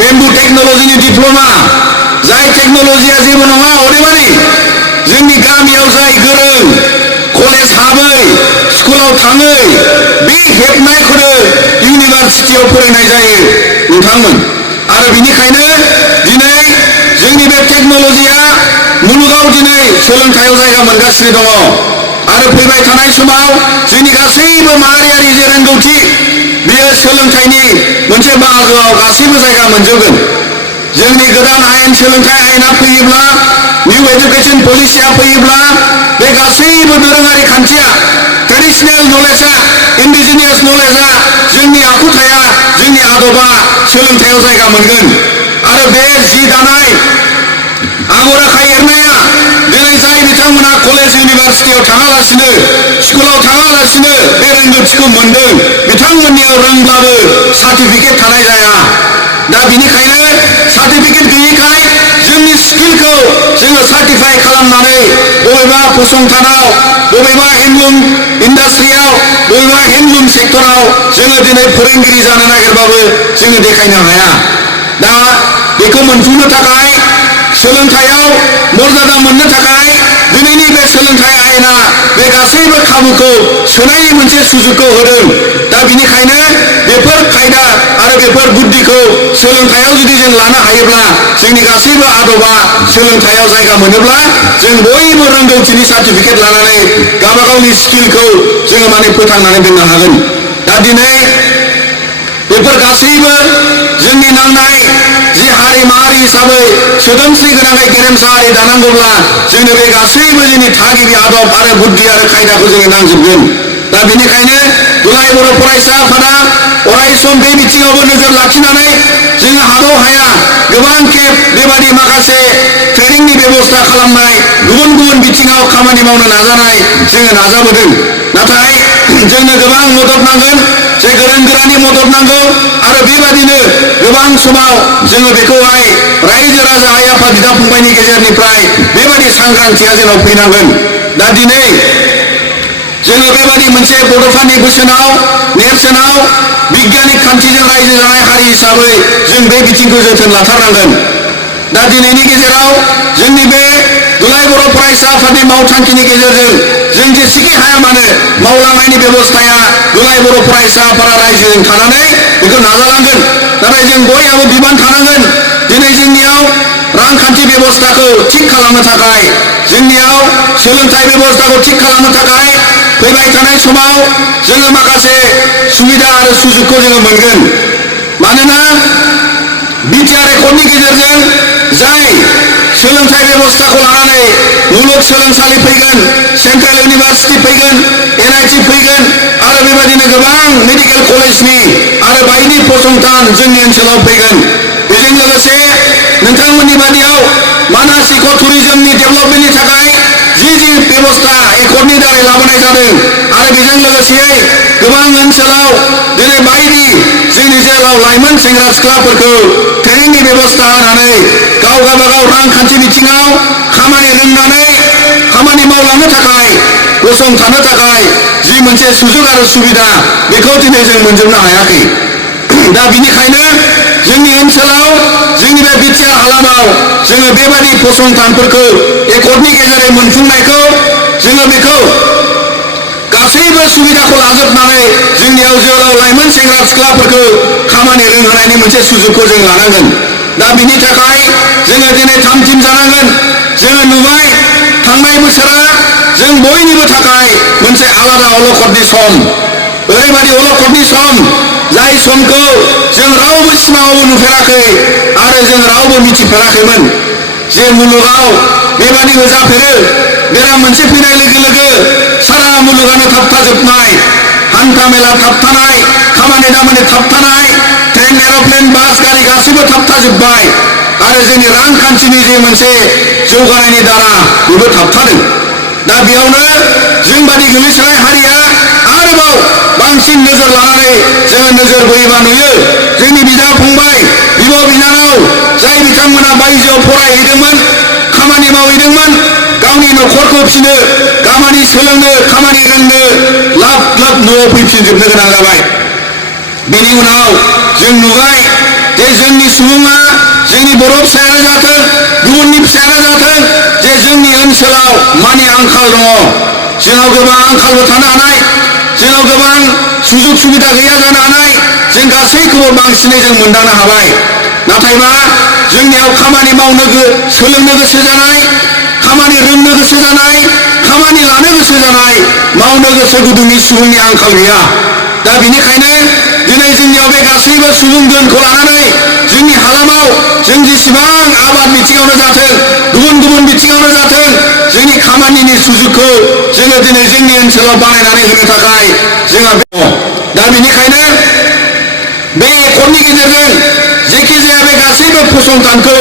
बेम्बु टेक्न'लजिनि डिप्ल'मा, जाय टेक्न'लजिया जेबो नङा, अदेबानि जोंनि गामियाव जाय गोरों, कलेज हाबै, स्कुलाव थाङै, बे हेबनायखौनो इउनिभार्सिटियाव फोरोंनाय जायो नोंथांमोन। आरो बिनिखायनो दिनै जोंनि बे टेक्न'लजिया मुलुगाव दिनै सोलोंथाइयाव जायगा मोनगासिनो दङ। आरो फैबाय थानाय समाव जोंनि गासैबो माहारियारि जे रोंगौथि, बेयो सोलोंथाइनि मोनसे बाहागोआव गासैबो जायगा मोनजोबगोन। जोंनि गोदान आयेन, सोलोंथाइ आयेना फैयोब्ला निउ एजुकेशन पलिसिया फैयोब्ला बे गासैबो दोरोङारि खान्थिया ट्रेडिशनेल नलेजआ इन्डिजिनियास नलेजआ जोंनि आखुथाया जोंनि आदबा सोलोंथायाव जायगा मोनगोन आरो बे जि दानाय आगर आखाइ एरनाया दिनै जाय बिथांमोना कलेज इउनिभार्सिटियाव थाङालासिनो स्कुलाव थाङालासिनो बे रोंगौथिखौ मोनदों बिथांमोननियाव रोंब्लाबो सार्टिफिकेट थानाय जाया दा बिनिखायनो सार्टिफिकेट गैयैखाय जोंनि स्किलखौ जोङो सार्टिफाइ खालामनानै बबेबा फसंथानाव बबेबा हेन्डलुम इन्डास्ट्रियाव बबेबा हेन्डलुम सेक्टराव जोङो दिनै फोरोंगिरि जानो नागिरबाबो जोङो देखायनो हाया दा बेखौ मोनफुंनो थाखाय सोलोंथायाव मर्यादा मोननो थाखाय दिनैनि बे सोलोंथाइ आयेना बे गासैबो खाबुखौ सोनायनि मोनसे सुजुगखौ होदों दा बिनिखायनो बेफोर खायदा आरो बेफोर बुद्धिखौ सोलोंथायाव जुदि जों लानो हायोब्ला जोंनि गासैबो आदबा सोलोंथायाव जायगा मोनोब्ला जों बयबो रोंगौथिनि सार्टिफिकेट लानानै गावबा गावनि स्किलखौ जोङो माने फोथांनानै दोननो हागोन दा दिनै बेफोर गासैबो जोंनि नांनाय जि हारि माहारि हिसाबै सोदोमस्रि गोनाङै गेरेमसा हारि दानांगौब्ला जोंनो बे गासैबो जोंनि थागिबि आदब आरो बुद्धि आरो खायदाखौ जोङो नांजोबगोन दा बेनिखायनो दुलाराय बर' फरायसा आफादा अरायसम बे बिथिङावबो नोजोर लाखिनानै जोङो हागौ हाया गोबां खेब बेबादि माखासे ट्रेनिंनि बेबस्था खालामनाय गुबुन गुबुन बिथिङाव खामानि मावनो नाजानाय जोङो नाजाबोदों नाथाय जोंनो गोबां मदद नांगोन जे गोरों गोरानि मदद नांगौ आरो बेबादिनो गोबां समाव जोङो बेखौहाय रायजो राजा आइ आफा बिदा फंबायनि गेजेरनिफ्राय बेबादि सांग्रांथिया जोंनाव फैनांगोन दा दिनै जोङो बेबादि मोनसे बड'फानि बोसोनाव नेरसोनाव बिगियानिक खान्थिजों रायजो जानाय हारि हिसाबै जों बे बिथिंखौ जोथोन लाथारनांगोन दा दिनैनि गेजेराव जोंनि बे दुलाराय बर' फरायसा आफादनि मावथांखिनि गेजेरजों जों जेसेखि हाया मानो मावलांनायनि बेबस्थाया दुलाराय बर' फरायसा आफादा रायजोजों थानानै बेखौ नाजालांगोन नाथाय जों बयहाबो बिबान थानांगोन दिनै जोंनियाव रांखान्थि बेबस्थाखौ थिग खालामनो थाखाय जोंनियाव सोलोंथाइ बेबस्थाखौ थिग खालामनो थाखाय फैबाय थानाय समाव जोङो माखासे सुबिदा आरो सुजुगखौ जोङो मोनगोन मानोना बिटिआर एकर्डनि गेजेरजों जाय सोलोंथाइ बेबस्थाखौ लानानै मुलुगसोलोंसालि फैगोन सेन्ट्रेल इउनिभार्सिटि फैगोन एनआइटि फैगोन आरो बेबायदिनो गोबां मेडिकेल कलेजनि आरो बायदि फसंथान जोंनि ओनसोलाव फैगोन बेजों लोगोसे नोंथांमोननि बादियाव मानास इक' टुरिजमनि डेभेलपमेन्टनि थाखाय जि बेबस्था एकर्डनि दारै लाबोनाय जादों आरो बेजों लोगोसेयै गोबां ओनसोलाव दिनै बायदि जोंनि जेराव लाइमोन सेंग्रा सिख्लाफोरखौ ट्रेनिंनि बेबस्था होनानै गाव गावबागाव रांखान्थि बिथिङाव खामानि रोंनानै खामानि मावलांनो थाखाय गसंथानो थाखाय जि मोनसे सुजुग आरो सुबिदा बेखौ दिनै जों मोनजोबनो हायाखै दा बिनिखायनो जोंनि ओनसोलाव जोंनि बे बिटिआर हालामाव जोङो बेबादि फसंथानफोरखौ एकर्डनि गेजेरजों मोनफुंनायखौ जोङो बेखौ गासैबो सुबिदाखौ लाजोबनानै जोंनियाव जोहोलाव लाइमोन सेंग्रा सिख्लाफोरखौ खामानि रोंहोनायनि मोनसे सुजुगखौ जों लानांगोन दा बिनि थाखाय जोङो दिनै थामथिम जानांगोन जोङो नुबाय थांनाय बोसोरा जों बयनिबो थाखाय मोनसे आलादा अलखदनि सम ओरैबादि अलखदनि सम जाय समखौ जों रावबो सिमाङावबो नुफेराखै आरो जों रावबो मिथिफेराखैमोन जे मुलुगाव बेबादिबो जाफेरो बेराम मोनसे फैनाय लोगो लोगो सारा मुलुगानो थाबथाजोबनाय हान्था मेला थाबथानाय खामानि दामानि थाबथानाय ट्रेन एर'प्लेन बास गारि गासैबो थाबथाजोब्बाय आरो जोंनि रांखान्थिनि जे मोनसे जौगानायनि दारा बेबो थाबथादों दा बेयावनो जोंबादि गोलैसोनाय हारिया आरोबाव बांसिन नोजोर लानानै जोङो नोजोर बोयोबा नुयो जोंनि बिदा फंबाय बिब' बिनानाव जाय बिथांमोना बायजोआव फरायहैदोंमोन खामानि मावहैदोंमोन गावनि न'खरखौ फिनो खामानि सोलोंनो खामानि रोंनो लाब लाब न'आव फैफिनजोबनो गोनां जाबाय बेनि उनाव जों नुबाय जे जोंनि सुबुङा जोंनि बर' फिसायानो जाथों गुबुननि फिसायानो जाथों जे जोंनि ओनसोलाव मानि आंखाल दङ जोंनाव गोबां आंखालबो थानो हानाय जोंनाव गोबां सुजुग सुबिदा गैया जानो हानाय जों गासैखौबो बांसिनै जों मोनदांनो हाबाय नाथायबा जोंनियाव खामानि मावनो सोलोंनो गोसो जानाय खामानि रोंनो गोसो जानाय खामानि लानो गोसो जानाय मावनो गोसो गुदुंनि सुबुंनि आंखाल गैया दा बेनिखायनो दिनै जोंनियाव बे गासैबो सुबुं दोनखौ लानानै जोंनि हालामाव जों जेसेबां आबाद बिथिङावनो जाथों गुबुन गुबुन गुबुन बिथिङावनो जाथों जोंनि खामानिनि सुजुगखौ जोङो दिनै जोंनि ओनसोलाव बानायनानै होनो थाखाय जोंहा दा बेनिखायनो बे एकर्डनि गेजेरजों जायखिजाया बे गासैबो फसंथानखौ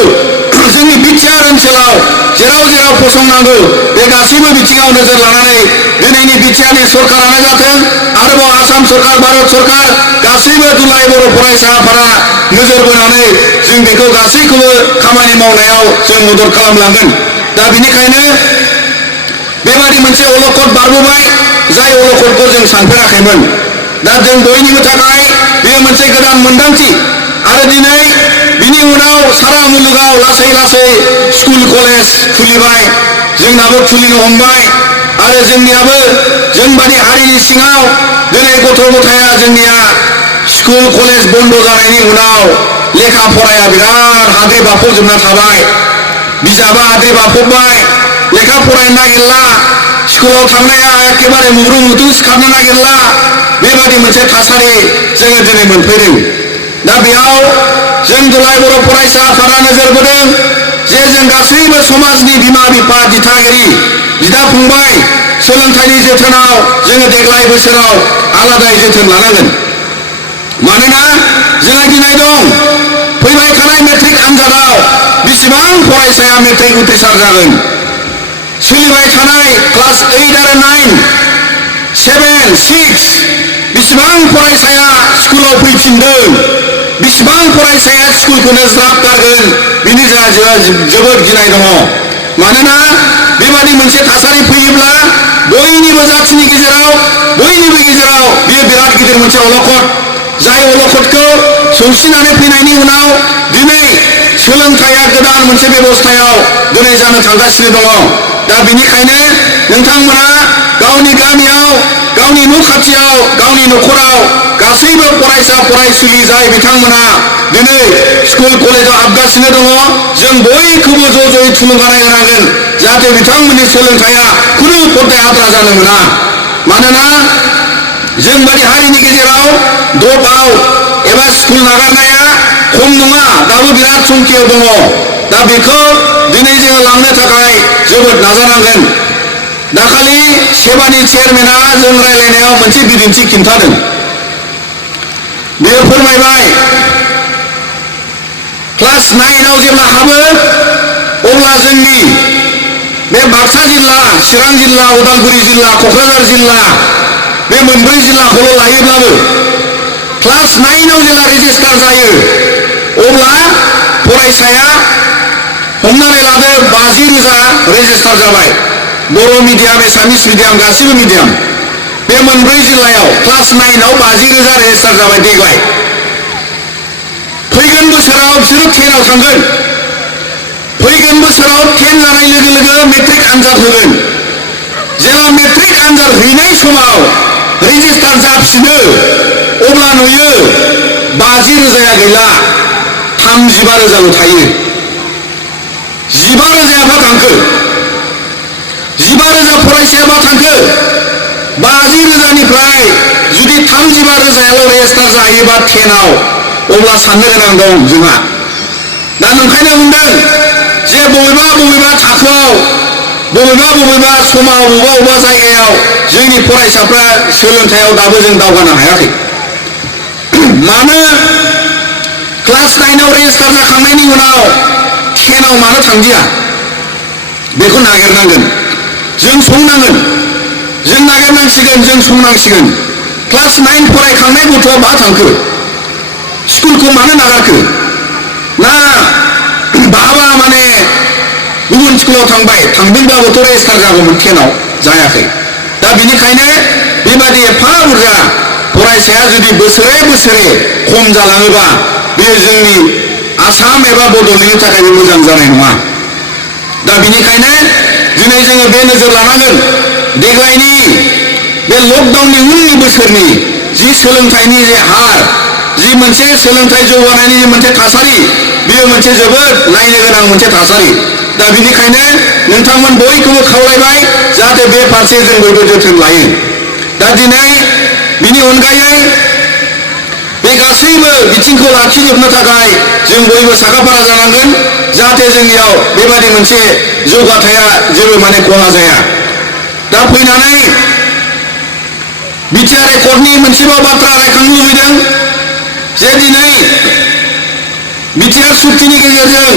जोंनि बिटिआर ओनसोलाव जेराव जेराव फसंनांगौ बे गासैबो बिथिङाव नोजोर लानानै दिनैनि बिटिआरनि सरकारानो जाथों आरोबाव आसाम सरकार भारत सरकार गासैबो दुलाराय बर' फरायसा आफादा नोजोर बोनानै जों बेखौ गासैखौबो खामानि मावनायाव जों मदद खालामलांगोन दा बेनिखायनो बेबादि मोनसे अलखद बारबोबाय जाय अलखदखौ जों सानफेराखैमोन दा जों बयनिबो थाखाय बेयो मोनसे गोदान मोनदांथि आरो दिनै बिनि उनाव सारा मुलुगाव लासै लासै स्कुल कलेज खुलिबाय जोंनाबो खुलिनो हमबाय आरो जोंनियाबो जोंबादि हारिनि सिङाव दिनै गथ' गथाया जोंनिया स्कुल कलेज बन्द जानायनि उनाव लेखा फराया बिराद हाद्रि बाफबजोबना थाबाय बिजाबा हाद्रि बाफबबाय लेखा फरायनो नागिरला स्कुलाव थांनाया एखेबारे मुग्रु मुथु सिखारनो नागिरला बेबादि मोनसे थासारि जोङो दिनै मोनफैदों दा बेयाव जों दुलाराय बर' फरायसा आफादा नोजोर बोदों जे जों गासैबो समाजनि बिमा बिफा दिथागिरि बिदा फंबाय सोलोंथाइनि जोथोनाव जोङो देग्लाय बोसोराव आलादायै जोथोन लानांगोन मानोना जोंहा गिनाय दं फैबाय थानाय मेट्रिक आनजादाव बेसेबां फरायसाया मेट्रिक उथ्रिसार जागोन सोलिबाय थानाय क्लास 8 आरो 9 7 6 बेसेबां फरायसाया स्कुलाव फैफिनदों बेसेबां फरायसाया स्कुलखौनो ज्राब गारगोन बिनि जोंहा जोबोद गिनाय दङ मानोना बेबादि मोनसे थासारि फैयोब्ला बयनिबो जाथिनि गेजेराव बयनिबो गेजेराव बेयो बिराद गिदिर मोनसे अलखद जाय अलखदखौ सौसिनानै फैनायनि उनाव दिनै सोलोंथाइया गोदान मोनसे बेबस्थायाव दिनै जानो थांगासिनो दङ दा बेनिखायनो नोंथांमोना गावनि गामियाव गावनि न' खाथियाव गावनि न'खराव गासैबो फरायसा फरायसुलि जाय बिथांमोना दिनै स्कुल कलेजाव हाबगासिनो दङ जों बयखौबो ज' ज'यै थुलुंगानाय होनांगोन जाहाथे बिथांमोननि सोलोंथाइया खुनु खरथाय आद्रा जानो मोना मानोना जोंबादि हारिनि गेजेराव द्रप आउट एबा स्कुल नागारनाया खम नङा दाबो बिराद संख्यायाव दङ दा बेखौ दिनै जोङो लांनो थाखाय जोबोद नाजानांगोन दाखालि सेबानि चेयारमेना जों रायलायनायाव मोनसे बिदिन्थि खिन्थादों बेयो फोरमायबाय क्लास 9 आव जेब्ला हाबो अब्ला जोंनि बे बाक्सा जिल्ला चिरां जिल्ला उदालगुरि जिल्ला क'क्राझार जिल्ला बे मोनब्रै जिल्लाखौल' लायोब्लाबो क्लास 9 आव जेब्ला रेजिस्टार जायो अब्ला फरायसाया हमनानै लादो 50,000 रेजिस्टार जाबाय बर' मिडियाम एसामिस मिडियाम गासिबो मिडियाम बे मोनब्रै जिल्लायाव क्लास 9 आव 50,000 रेजिस्टार जाबाय देग्लाय फैगोन बोसोराव बिसोरो 10 आव थांगोन फैगोन बोसोराव 10 जानाय लोगो लोगो मेट्रिक आनजाद होगोन जेब्ला मेट्रिक आनजाद हैनाय समाव रेजिस्टार जाफिनो अब्ला नुयो 50,000 गैला 35,000 थायो 15,000 मा थांखो 15,000 फरायसाया मा थांखो 50,000निफ्राय जुदि 35,000 रेजिस्टार जायोबा 10 आव अब्ला साननो गोनां दं जोंहा दा नंखायनो बुंदों जे बबेबा थाखोआव बबेबा समाव बबेबा जायगायाव जोंनि फरायसाफ्रा सोलोंथायाव दाबो जों दावगानो हायाखै मानो क्लास 9 आव रेजिस्टार जाखांनायनि उनाव 10 आव मानो थांदिया बेखौ नागिरनांगोन जों संनांगोन जों नागिरनांसिगोन जों संनांसिगोन क्लास 9 फरायखांनाय गथ'आ मा थांखो स्कुलखौ मानो नागारखो ना बाहाबा माने गुबुन स्कुलाव थांदोंब्लाबोथ' रेजिस्टार जागौमोन 10 आव जायाखै दा बेनिखायनो बेबादि एफा बुरजा फरायसाया जुदि बोसोरे बोसोरे खम जालाङोबा बेयो जोंनि आसाम एबा बड'लेण्डनि थाखायबो मोजां जानाय नङा दा बेनिखायनो दिनै जोङो बे नोजोर लानांगोन देग्लायनि बे लकडाउननि उननि बोसोरनि जि सोलोंथाइनि जे हार जि मोनसे सोलोंथाइ जौगानायनि मोनसे थासारि बेयो मोनसे जोबोद नायनो गोनां मोनसे थासारि दा बेनिखायनो नोंथांमोन बयखौबो खावलायबाय जाहाथे बे फारसे जों बयबो जोथोन लायो दा दिनै बिनि अनगायै बे गासैबो बिथिंखौ लाखिजोबनो थाखाय जों बयबो साखाफारा जानांगोन जाहाथे जोंनियाव बेबादि मोनसे जौगाथाया जेबो माने खहा जाया। दा फैनानै बिटिआर एकर्डनि मोनसेल' बाथ्रा रायखांनो लुबैदों जे दिनै बिटिआर सुक्तिनि गेजेरजों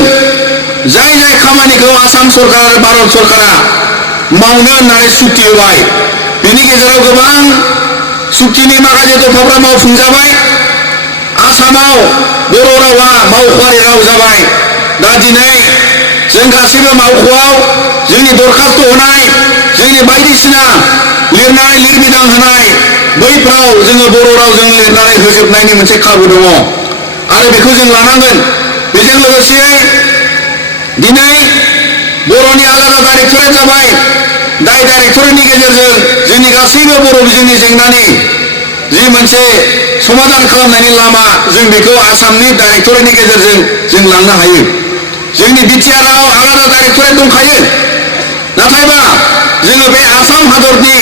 जाय जाय खामानिखौ आसाम सरकार आरो भारत सरकारा मावनो होननानै सुक्ति होबाय बेनि गेजेराव गोबां सुक्तिनि माखासे दफाफ्रा मावफुंजाबाय। आसामाव बर' रावा मावख'आरि राव जाबाय। दा दिनै जों गासैबो मावख'आव जोंनि दरखास्त होनाय जोंनि बायदिसिना लिरनाय लिरबिदां होनाय बैफ्राव जोङो बर' रावजों लिरनानै होजोबनायनि मोनसे खाबु दङ आरो बेखौ जों लानांगोन। बेजों लोगोसे दिनै बर'नि आलादा डाइरेक्टरेट जाबाय। जाय डाइरेक्टरेटनि गेजेरजों जोंनि गासैबो बर' बिजोंनि जेंनानि जि मोनसे समाधान खालामनायनि लामा जों बेखौ आसामनि डाइरेक्टरेटनि गेजेरजों जों लांनो हायो। जोंनि बिटिआरआव आलादा डाइरेक्टरेट दंखायो, नाथायबा जोङो बे आसाम हादरनि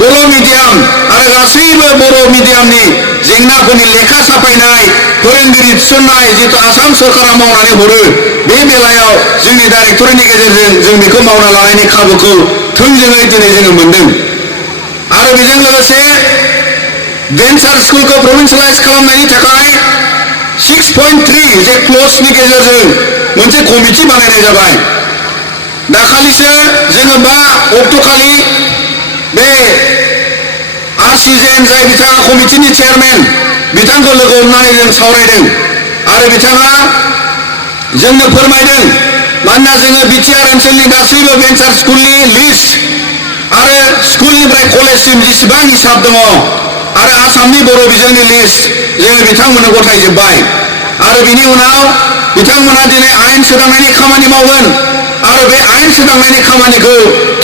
बर' मिडियाम आरो गासैबो बर' मिडियामनि जेंनाफोरनि लेखा साफायनाय फोरोंगिरि थिसननाय जितु आसाम सरकारा मावनानै हरो बे बेलायाव जोंनि डाइरेक्टरेटनि गेजेरजों जों बेखौ मावना लानायनि खाबुखौ थोंजोङै दिनै जोङो मोनदों। आरो बेजों लोगोसे भेन्सार स्कुलखौ प्रभिन्सियेलाइज खालामनायनि थाखाय 6.3 जे क्लजनि गेजेरजों मोनसे कमिटि बानायनाय जाबाय। दाखालिसो जोङो 5 अक्ट'खालि बे आरसिजेन जाय बिथाङा कमिटिनि चेयारमेन बिथांखौ लोगो हमनानै जों सावरायदों आरो बिथाङा जोंनो फोरमायदों मानोना जोङो बिटिआर ओनसोलनि गासैबो भेन्सार स्कुलनि लिस्ट आरो स्कुलनिफ्राय कलेजसिम जेसेबां हिसाब दङ आरो आसामनि बर' बिजोंनि लिस्ट जोङो बिथांमोननो गथायजोब्बाय आरो बिनि उनाव बिथांमोना दिनै आयेन सोदांनायनि खामानि मावगोन आरो बे आयेन सोदांनायनि खामानिखौ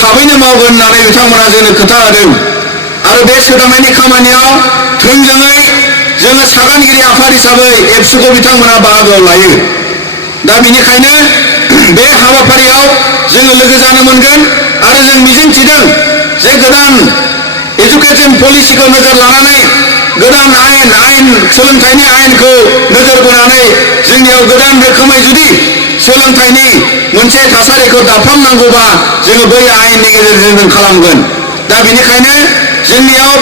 थाबैनो मावगोन होननानै बिथांमोना जोंनो खोथा होदों। आरो बे सोदांनायनि खामानियाव थोंजोङै जोङो सागानगिरि आफाद हिसाबै एबसुखौ बिथांमोना बाहागोआव लायो। दा बेनिखायनो बे हाबाफारियाव जोङो लोगो जानो मोनगोन आरो जों मिजिंथिदों जे गोदान एजुकेशन पलिसिखौ नोजोर लानानै गोदान आयेन सोलोंथाइनि आयेनखौ नोजोर बोनानै जोंनियाव गोदान रोखोमै जुदि सोलोंथाइनि मोनसे थासारिखौ दाफामनांगौबा जोङो बै आयेननि गेजेरजों जों खालामगोन। दा बेनिखायनो जोंनियाव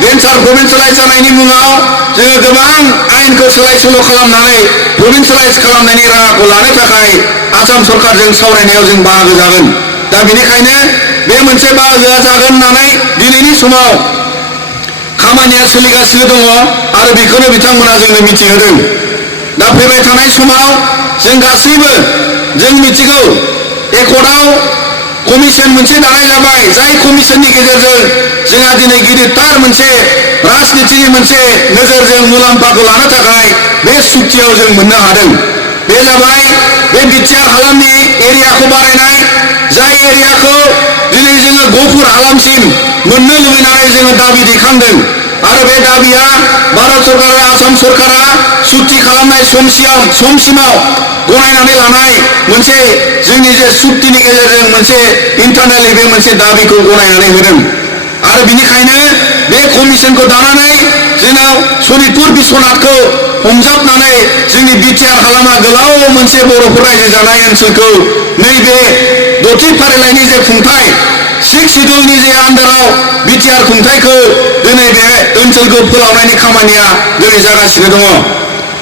भेन्सार प्रभिन्सियेलाइज जानायनि मुङाव जोङो गोबां आयेनखौ सोलाय सोल' खालामनानै प्रभिन्सियेलाइज खालामनायनि राहाखौ लानो थाखाय आसाम सरकारजों सावरायनायाव जों बाहागो जागोन। दा बेनिखायनो बे मोनसे बाहागोआ जागोन होननानै दिनैनि समाव खामानिया सोलिगासिनो दङ आरो बेखौनो बिथांमोना जोंनो मिथिहोदों। दा फैबाय थानाय समाव जों गासैबो जों मिथिगौ एकर्डआव कमिसन मोनसे दानाय जाबाय जाय कमिसननि गेजेरजों जोंहा दिनै गिदिरथार मोनसे राजनितिनि मोनसे नोजोरजों मुलाम्फाखौ लानो थाखाय बे सुक्तियाव जों मोननो हादों। बे जाबाय बे बिटिआर हालामनि एरियाखौ बारायनाय जाय एरियाखौ दिनै जोङो गफुर हालामसिम मोननो लुबैनानै जोङो दाबि दैखांदों आरो बे दाबिया भारत सरकार आरो आसाम सरकारा सुक्ति खालामनाय समसिमाव गनायनानै लानाय मोनसे जोंनि जे सुक्तिनि गेजेरजों मोनसे इन्टारनेलि बे मोनसे दाबिखौ गनायनानै होदों आरो बिनिखायनो बे कमिसनखौ दानानै जोंनाव सनितपुर बिश्वनाथखौ हमजाबनानै जोंनि बिटिआर हालामा गोलाव मोनसे बर'फोर रायजो जानाय ओनसोलखौ नैबे दथि फारिलाइनि जे खुंथाय 6 सिडुलनि जे आन्दाराव बिटिआर खुंथायखौ दिनै बे ओनसोलखौ फोलावनायनि खामानिया दिनै जागासिनो दङ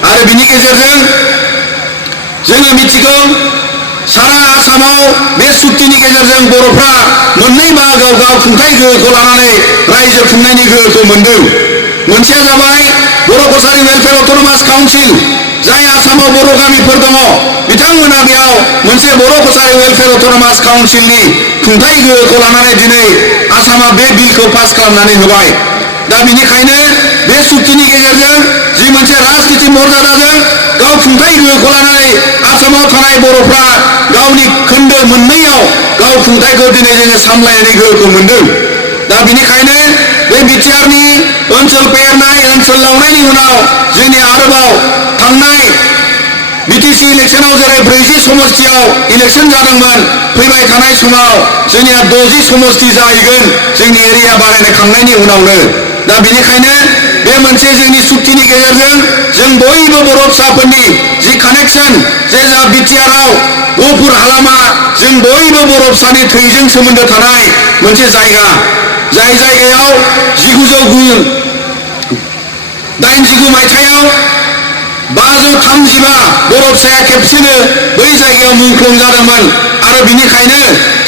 आरो बिनि गेजेरजों जोङो मिथिगौ सारा आसामाव बे सुक्तिनि गेजेरजों बर'फ्रा मोननै बाहागोआव गाव खुंथाय गोहोखौ लानानै रायजो खुंनायनि गोहोखौ मोनदों। मोनसेया जाबाय बर' कसारि वेलफेयार अट'नमास काउन्सिल जाय आसामाव बर' गामिफोर दङ बिथांमोना बेयाव मोनसे बर' कसारि वेलफेयार अट'नमास काउन्सिलनि खुंथाय गोहोखौ लानानै दिनै आसामा बे बिलखौ पास खालामनानै होबाय। दा बेनिखायनो बे सुक्तिनि गेजेरजों जि मोनसे राजनिति मर्यादाजों गाव खुंथाय गोहोखौ लानानै आसामाव थानाय बर'फ्रा गावनि खोन्दो मोननैयाव गाव खुंथायखौ दिनै जोङो सामलायनायनि गोहोखौ मोनदों। दा बेनिखायनो बे बिटिआरनि ओनसोल फेहेरनाय ओनसोल लावनायनि उनाव जोंनि आरोबाव थांनाय बिटिसि इलेक्सनाव जेरै 40 समष्टियाव इलेक्सन जादोंमोन फैबाय थानाय समाव जोंनिया 60 समष्टि जाहैगोन जोंनि एरिया बारायखांनायनि उनावनो। दा बेनिखायनो बे मोनसे जोंनि सुक्तिनि गेजेरजों जों बयबो बर' फिसाफोरनि जि कानेक्सन जे जोंहा बिटिआरआव गहपुर हालामा जों बयबो बर' फिसानि थैजों सोमोन्दो थानाय मोनसे जायगा जाय जायगायाव 1989 मायथाइयाव 535 बर' फिसाया खेबसेनो बै जायगायाव मुंख्लं जादोंमोन आरो बिनिखायनो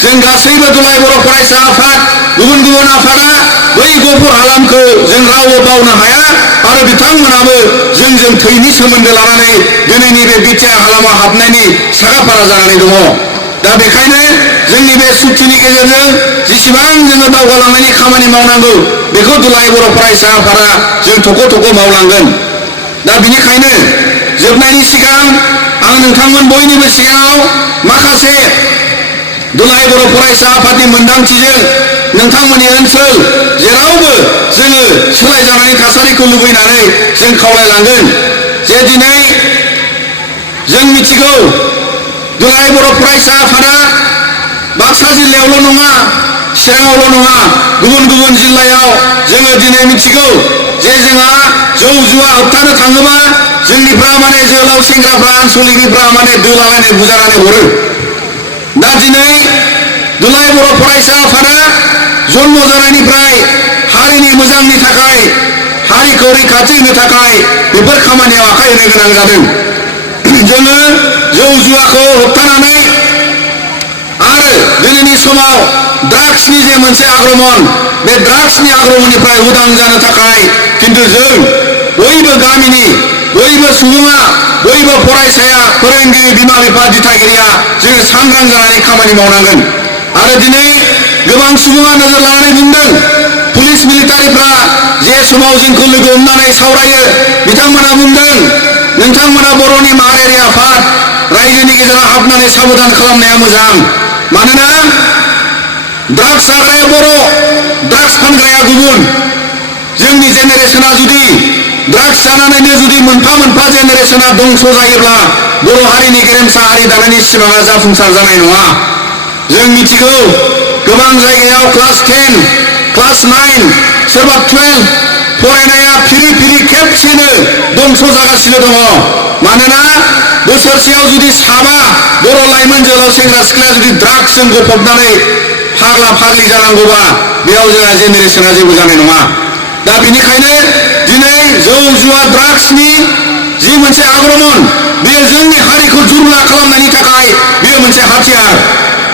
जों गासैबो दुलाराय बर' फरायसा आफाद गुबुन गुबुन आफादा बै गहपुर हालामखौ जों रावबो बावनो हाया आरो बिथांमोनाबो जोंजों थैनि सोमोन्दो लानानै दिनैनि बे बिटिआर हालामाव हाबनायनि साखाफारा जानानै दङ। दा बेखायनो जोंनि बे सुक्तिनि गेजेरजों जेसेबां जोङो दावगालांनायनि खामानि मावनांगौ बेखौ दुलाराय बर' फरायसा आफादा जों थख' थख' मावलांगोन। दा बिनिखायनो जोबनायनि सिगां आं नोंथांमोन बयनिबो सिगाङाव माखासे दुलाराय बर' फरायसा आफादनि मोनदांथिजों नोंथांमोननि ओनसोल जेरावबो जोङो सोलायजानायनि थासारिखौ लुबैनानै जों खावलायलांगोन जे दिनै जों मिथिगौ दुलाराय बर' फरायसा आफादा बाक्सा जिल्लायावल' नङा चिराङावल' नङा गुबुन गुबुन जिल्लायाव जोङो दिनै मिथिगौ जे जोंहा जौ जुवा होबथानो थाङोबा जोंनिफ्रा माने जोहोलाव सेंग्राफ्रा आनसलिकनिफ्रा माने दोलालायनाय बुजानानै हरो। दा दिनै दुलाराय बर' फरायसा आफादा जन्म जानायनिफ्राय हारिनि मोजांनि थाखाय हारिखौ रैखाथि होनो थाखाय बेफोर खामानियाव आखाइ होनो गोनां जादों। जोङो जौ जुवाखौ होबथानानै आरो दिनैनि समाव ड्राग्सनि जे मोनसे आक्रमण बे ड्राग्सनि आक्रमणनिफ्राय उदां जानो थाखाय खिन्थु जों बयबो गामिनि बयबो सुबुङा बयबो फरायसाया फोरोंगिरि बिमा बिफा दिथागिरिया जोङो सांग्रां जानानै खामानि मावनांगोन। आरो दिनै गोबां सुबुङा नोजोर लानानै बुंदों पुलिस मिलिटारिफ्रा जे समाव जोंखौ लोगो हमनानै सावरायो बिथांमोना बुंदों नोंथांमोना बर'नि माहारियारि आफाद रायजोनि गेजेराव हाबनानै साबधान खालामनाया मोजां मानोना ड्राग्स जाग्राया बर' ड्राग्स फानग्राया गुबुन। जोंनि जेनेरेशना जुदि ड्राग्स जानानैनो जुदि मोनफा मोनफा जेनेरेशना दंस जायोब्ला बर' हारिनि गेरेमसा हारि दानायनि सिमाङा जाफुंसार जानाय नङा। जों मिथिगौ गोबां जायगायाव क्लास 10 क्लास 9 सोरबा 12 फरायनाया फिरि फिरि खेबसेनो दंस जागासिनो दङ मानोना बोसोरसेयाव जुदि साबा बर' लाइमोन जोहोलाव सेंग्रा सिख्लाया जुदि ड्राग्सजों गफबनानै फाग्ला फाग्लि जानांगौबा बेयाव जोंहा जेनेरेशना जेबो जानाय नङा। दा बेनिखायनो दिनै जौ जुवा ड्राग्सनि जि मोनसे आक्रमण बेयो जोंनि हारिखौ जुर्ला खालामनायनि थाखाय बेयो मोनसे हाथियार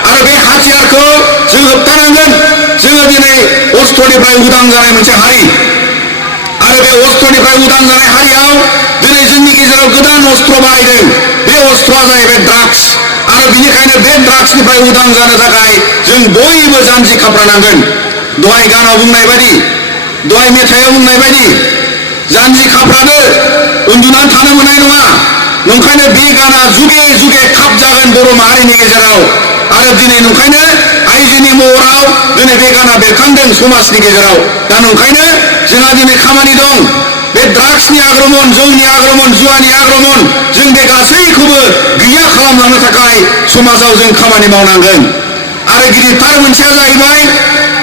आरो बे हाथियारखौ जों होबथानांगोन। जोङो दिनै अस्त्रनिफ्राय उदां जानाय मोनसे हारि आरो बे अस्त्रनिफ्राय उदां जानाय हारियाव दिनै जोंनि गेजेराव गोदान अस्त्र बाहायदों बे अस्त्रआ जाहैबाय ड्राग्स आरो बिनिखायनो बे ड्राग्सनिफ्राय उदां जानो थाखाय जों बयबो जानजि खाफ्रानांगोन। दहाय गानाव बुंनाय बायदि दहाय मेथाइयाव बुंनाय बायदि जानजि खाफ्रानो उन्दुनानै थानो मोननाय नङा नंखायनो बे गाना जुगे जुगे खाब जागोन बर' माहारिनि गेजेराव आरो दिनै नंखायनो आइजोनि महराव दिनै बे गाना बेरखांदों समाजनि गेजेराव। दा नंखायनो जोंहा दिनै खामानि दं बे ड्राग्सनि आक्रमण जौनि आक्रमण जुवानि आक्रमण जों बे गासैखौबो गैया खालामलांनो थाखाय समाजाव जों खामानि मावनांगोन। आरो गिदिरथार मोनसेया जाहैबाय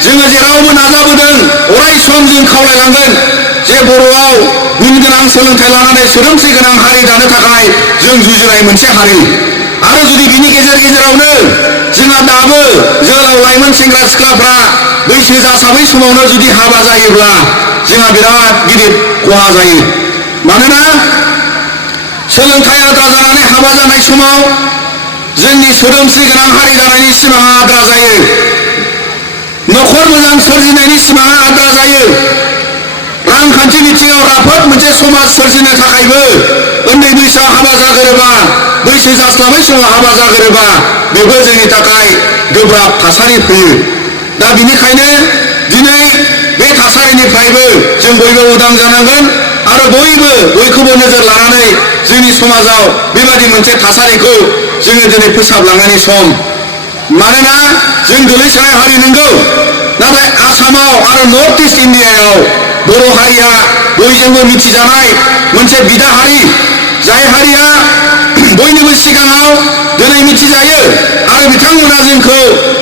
जोङो जेरावबो नाजाबोदों अराय सम जों खावलायलांगोन जे बर'आव गुन गोनां सोलोंथाइ लानानै सोदोमस्रि गोनां हारि दानो थाखाय जों जुजिनाय मोनसे हारि आरो जुदि बिनि गेजेरावनो जोंहा दाबो जोहोलाव लाइमोन सेंग्रा सिख्लाफ्रा बैसो जासाबै समावनो जुदि हाबा जायोब्ला जोंहा बिराद गिदिर खहा जायो। मानोना सोलोंथाइ आद्रा जानानै हाबा जानाय समाव जोंनि सोदोमस्रि गोनां हारि जानायनि सिमाङा आद्रा जायो न'खर मोजां सोरजिनायनि सिमाङा आद्रा जायो रांखान्थि बिथिङाव राफोद मोनसे समाज सोरजिनो थाखायबो उन्दै बैसोआव हाबा जागोरोबा बैसो जास्लाबै समाव हाबा जागोरोबा बेबो जोंनि थाखाय गोब्राब थासारि फैयो। दा बिनिखायनो दिनै बे थासारिनिफ्रायबो जों बयबो उदां जानांगोन आरो बयखौबो नोजोर लानानै जोंनि समाजाव बेबादि मोनसे थासारिखौ जोङो दिनै फोसाबलांनायनि सम। मानोना जों गोलैसोनाय हारि नंगौ नाथाय आसामाव आरो नर्थ इस्ट इन्डियायाव बर' हारिया बयजोंबो मिथिजानाय मोनसे बिदा हारि जाय हारिया बयनिबो सिगाङाव दिनै मिथिजायो आरो बिथांमोना जोंखौ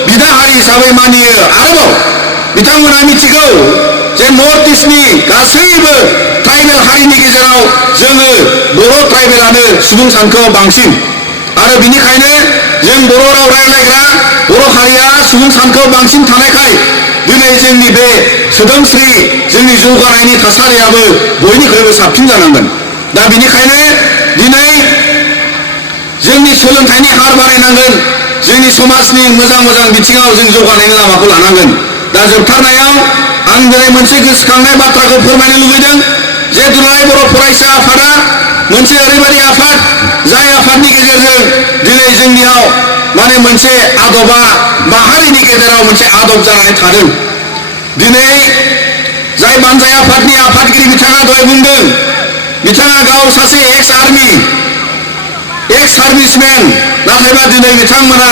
बिदा हारि हिसाबै मानियो। आरोबाव बिथांमोना मिथिगौ जे नर्थ इस्टनि गासैबो ट्राइबेल हारिनि गेजेराव जोङो बर' ट्राइबेलानो सुबुं सानखोआव बांसिन आरो बिनिखायनो जों बर' राव रायज्लायग्रा बर' हारिया सुबुं सानखोआव बांसिन थानायखाय दिनै जोंनि बे सोदोमस्रि जोंनि जौगानायनि थासारियाबो बयनिख्रुइबो साबसिन जानांगोन। दा बिनिखायनो दिनै जोंनि सोलोंथाइनि हार बारायनांगोन, जोंनि समाजनि मोजां मोजां बिथिङाव जों जौगानायनि लामाखौ लानांगोन। दा जोबथारनायाव आं दिनै मोनसे गोसोखांनाय बाथ्राखौ फोरमायनो लुबैदों जे दुलाराय बर' फरायसा आफादा मोनसे ओरैबायदि आफाद जाय आफादनि गेजेरजों दिनै जोंनियाव मोनसे आदबा माहारिनि गेजेराव मोनसे आदब जानानै थादों। दिनै जाय बानजाय आफादनि आफादगिरि बिथाङा दहाय बुंदों, बिथाङा गाव सासे एक्स आर्मि एक्स सार्भिसमेन, नाथायबा दिनै बिथांमोना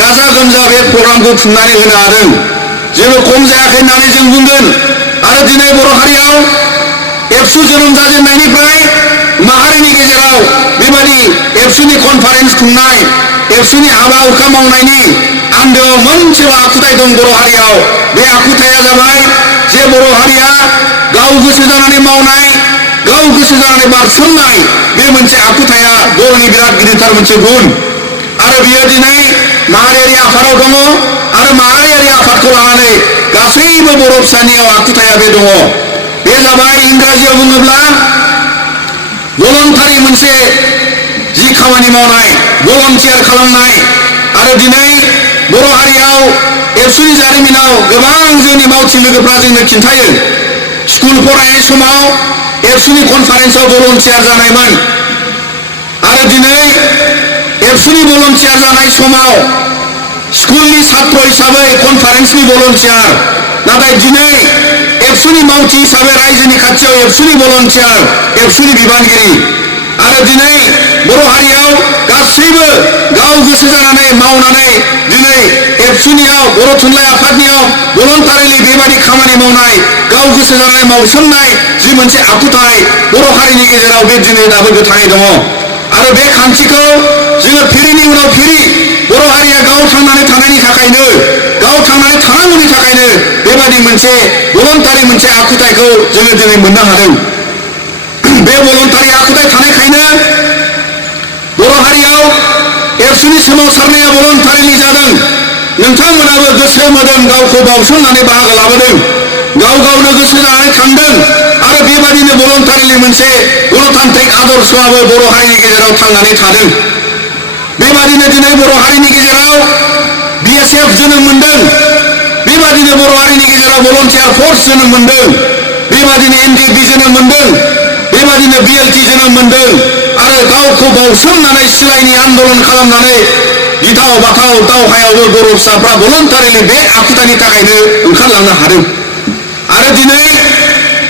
गाजा गोमजा बे प्रग्रामखौ खुंनानै होनो हादों। जेबो खम जायाखै होननानै जों बुंगोन। आरो दिनै बर' हारियाव एबसु जोनोम जाजेननायनिफ्राय माहारिनि गेजेराव बेबायदि एबसुनि कनफारेन्स खुंनाय, एबसुनि हाबा हुखा मावनायनि आन्दोआव मोनसेल' आखुथाय दं बर' हारियाव। बे आखुथाया जाबाय जे बर' हारिया गाव गोसो जानानै मावनाय, गाव गोसो जानानै बारसोमनाय, बे मोनसे आखुथाया बर'नि बिराद गिदिरथार मोनसे गुन। आरो बियो दिनै माहारियारि आफादाव दङ आरो माहारियारि आफादखौ लानानै गासैबो बर' फिसानियाव आखुथाया बे दङ। बे जाबाय इंराजियाव बुङोब्ला भलन्टारि मोनसे जि खामानि मावनाय, भलन्टियार खालामनाय। आरो दिनै बर' हारियाव एबसुनि जारिमिनाव गोबां जोंनि मावथि लोगोफ्रा जोंनो खिन्थायो स्कुल फरायनाय समाव एबसुनि कनफारेन्सआव भलन्टियार जानायमोन। आरो दिनै एबसुनि भलन्टियार जानाय समाव स्कुलनि छात्र हिसाबै कनफारेन्सनि भलन्टियार, नाथाय दिनै एबसुनि मावथि हिसाबै रायजोनि खाथियाव एबसुनि भलन्टियार, एबसुनि बिबानगिरि। आरो दिनै बर' हारियाव गासैबो गाव गोसो जानानै मावनानै दिनै एबसुनियाव बर' थुनलाइ आफादनियाव भलन्टारिलि बेबायदि खामानि मावनाय, गाव गोसो जानानै मावसोमनाय जि मोनसे आखुथाय बर' हारिनि गेजेराव बे दिनै दाबो गोथाङै दङ। आरो बे खान्थिखौ जोङो फिरिनि उनाव फिरि बर' हारिया गाव थांनानै थानायनि थाखायनो, गाव थांनानै थानांगौनि थाखायनो बेबायदि मोनसे भलन्टारि मोनसे आखुथायखौ जोङो दिनै मोननो हादों। बे भलन्टारि आखुथाय थानायखायनो बर' हारियाव एबसुनि सोमावसारनाया भलन्टारिलि जादों। नोंथांमोनाबो गोसो मोदोम गावखौ बावसोमनानै बाहागो लाबोदों, गाव गावनो गोसो जानानै थांदों। आरो बेबादिनो भलन्टारिलि मोनसे गणतान्त्रिक आदर्शआबो बर' हारिनि गेजेराव थांनानै थादों। बेबादिनो दिनै बर' हारिनि गेजेराव BSF जोनोम मोनदों, बेबादिनो बर' हारिनि गेजेराव भलन्टियार फर्स जोनोम मोनदों, बेबादिनो NDP जोनोम मोनदों, बेबादिनो BLT जोनोम मोनदों। आरो गावखौ बावसोमनानै सिलाइनि आन्दलन खालामनानै गिथाव बाथाव दावहायावबो बर' फिसाफ्रा भलन्टारिलि बे आखुथायनि थाखायनो ओंखारलांनो हादों। आरो दिनै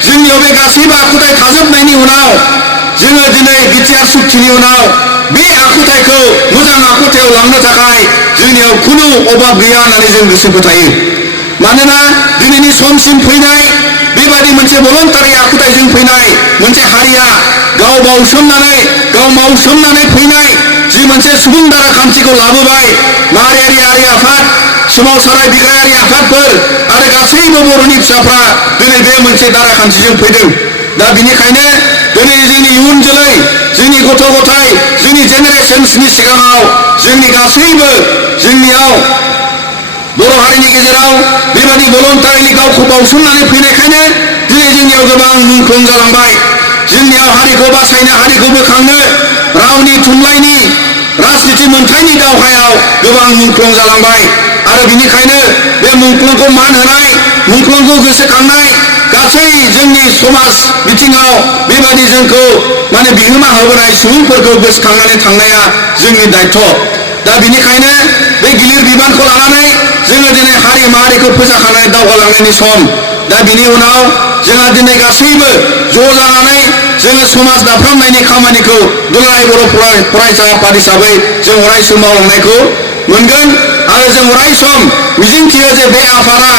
जोंनियाव बे गासैबो आखुथाय थाजोबनायनि उनाव जोङो दिनै बिटिआर सुक्तिनि उनाव बे आखुथायखौ मोजां आखुथायाव लांनो थाखाय जोंनियाव खुनु अभाब गैया होननानै जों गोसो फोथायो। मानोना दिनैनि समसिम फैनाय बेबायदि मोनसे भलन्टारि आखुथायजों फैनाय मोनसे हारिया गाव बावसोमनानै, गाव मावसोमनानै फैनाय जि मोनसे सुबुं दाराखान्थिखौ लाबोबाय, माहारियारि आरि आफाद, सोमावसारनाय बिग्रायारि आफादफोर आरो गासैबो बर'नि फिसाफ्रा दिनै बे मोनसे दाराखान्थिजों फैदों। दा बिनिखायनो दिनै जोंनि इयुन जोलै, जोंनि गथ' गथाय, जोंनि जेनेरेशन्सनि सिगाङाव जोंनि गासैबो जोंनियाव बर' हारिनि गेजेराव बेबायदि भलन्टारिलि गावखौ बावसोमनानै फैनायखायनो दिनै जोंनियाव गोबां मुंख्लं जालांबाय। जोंनियाव हारिखौ बासायनो, हारिखौ बोखांनो, रावनि थुनलाइनि राजनिथि मोनथायनि दावहायाव गोबां मुंख्लं जालांबाय। आरो बिनिखायनो बे मुंख्लंखौ मान होनाय, मुंख्लंखौ गोसोखांनाय, गासै जोंनि समाज बिथिङाव बेबायदि जोंखौ बिहोमा होबोनाय सुबुंफोरखौ गोसोखांनानै थांनाया जोंनि दायथ'। दा बिनिखायनो बे गिलिर बिबानखौ लानानै जोङो दिनै हारि माहारिखौ फोजाखांनानै दावगालांनायनि सम। दा बिनि उनाव जोंहा दिनै गासैबो ज' जानानै जोङो समाज दाफ्रामनायनि खामानिखौ दुलाराय बर' फरायसा आफाद हिसाबै जों अराय सम मावलांनायखौ मोनगोन। आरो जों अराय सम मिजिंथियो जे बे आफादा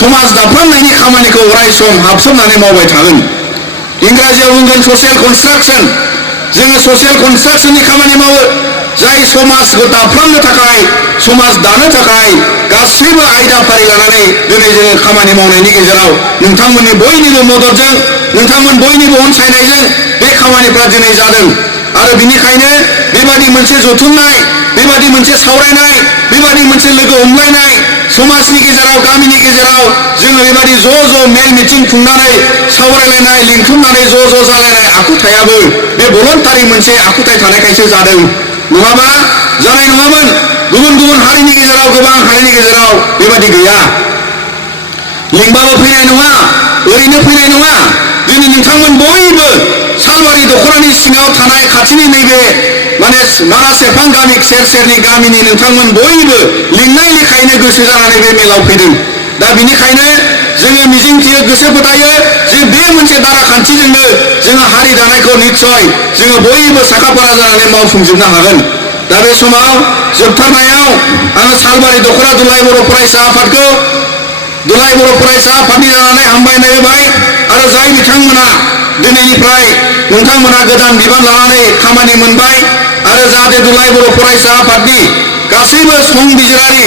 समाज दाफ्रामनायनि खामानिखौ अराय सम हाबसोमनानै मावबाय थागोन। इंराजियाव बुंगोन ससियेल कनस्ट्राक्शन। जोङो ससियेल कनस्ट्राक्शननि खामानि मावो जाय समाजखौ दाफ्लांनो थाखाय समाज दानो थाखाय गासैबो आयदाफारि लानानै दिनै जोङो खामानि मावनायनि गेजेराव नोंथांमोननि बयनिबो मददजों नोंथांमोन बयनिबो अनसायनायजों बे खामानिफ्रा दिनै जादों आरो बिनिखायनो बेबादि मोनसे जथुमनाय बेबादि मोनसे सावरायनाय बेबादि मोनसे लोगो हमलायनाय समाजनि गेजेराव गामिनि गेजेराव जोङो बेबादि ज' मेल मिटिं खुंनानै सावरायलायनाय लिंथुमनानै ज' जालायनाय आखुथायाबो बे भलन्टारि मोनसे आखुथाय थानायखायसो जादों नङाबा जानाय नङामोन गुबुन गुबुन हारिनि गेजेराव गोबां हारिनि गेजेराव बेबादि गैया लिंबाबो फैनाय नङा ओरैनो फैनाय नङा दिनै नोंथांमोन बयबो सालबारि दख'रानि सिङाव थानाय खाथिनि नैबे माने नारा सेरफां गामि सेरनि गामिनि नोंथांमोन बयबो लिंनाय लेखायैनो गोसो जानानै बे मेलाव फैदों दा बिनिखायनो जोङो मिजिंथियो गोसो फोथायो जे बे मोनसे दाराखान्थिजोंनो जोङो हारि दानायखौ निस्सय जोङो बयबो साखाफारा जानानै मावफुंजोबनो हागोन दा बे समाव जोबथारनायाव आङो सालबारि दख'रा दुलाय बर' फरायसा आफादखौ दुलाय बर' फरायसा आफादनि जानानै हामबायनाय होबाय आरो जाय बिथांमोना दिनैनिफ्राय नोंथांमोना गोदान बिबान लानानै खामानि मोनबाय आरो जाहाथे दुलाय बर' फरायसा आफादनि गासैबो संबिजिरारि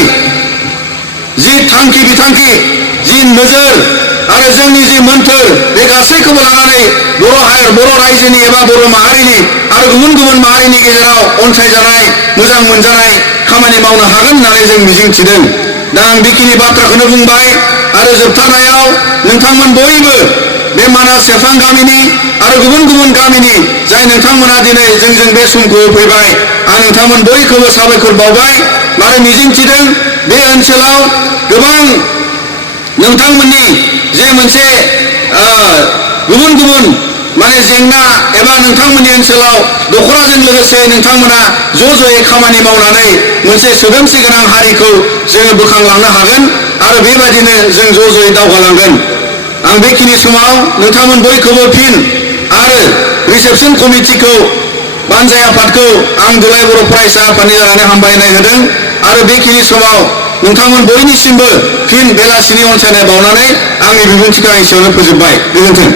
जि थांखि बिथांखि जि नोजोर आरो जोंनि जि मोन्थोर बे गासैखौबो लानानै बर' रायजोनि एबा बर' माहारिनि आरो गुबुन गुबुन माहारिनि गेजेराव अनसायजानाय मोजां मोनजानाय खामानि मावनो हागोन होननानै जों मिजिंथिदों दा आं बेखिनि बाथ्राखौनो बुंबाय आरो जोबथारनायाव नोंथांमोन बयबो बे मानास सेरफां गामिनि आरो गुबुन गुबुन गामिनि जाय नोंथांमोना दिनै जोंजों बे समखौ होफैबाय आं नोंथांमोन बयखौबो साबायखर बावबाय आरो मिजिंथिदों बे ओनसोलाव गोबां नोंथांमोननि जे मोनसे गुबुन गुबुन माने जेंना एबा नोंथांमोननि ओनसोलाव दख'राजों लोगोसे नोंथांमोना ज'यै खामानि मावनानै मोनसे सोदोमस्रि गोनां हारिखौ जोङो बोखांलांनो हागोन आरो बेबायदिनो जों ज'यै दावगालांगोन आं बेखिनि समाव नोंथांमोन बयखौबो फिन आरो रिसेपसन कमिटिखौ बानजाय आफादखौ आं दुलाय बर' फरायसा आफादनि जानानै हामबायनाय होदों आरो बेखिनि समाव नोंथांमोन बयनिसिमबो फिन बेलासिनि अनसायनाय बावनानै आंनि बिबुंथिखौ एसेयावनो फोजोबबाय गोजोन्थों।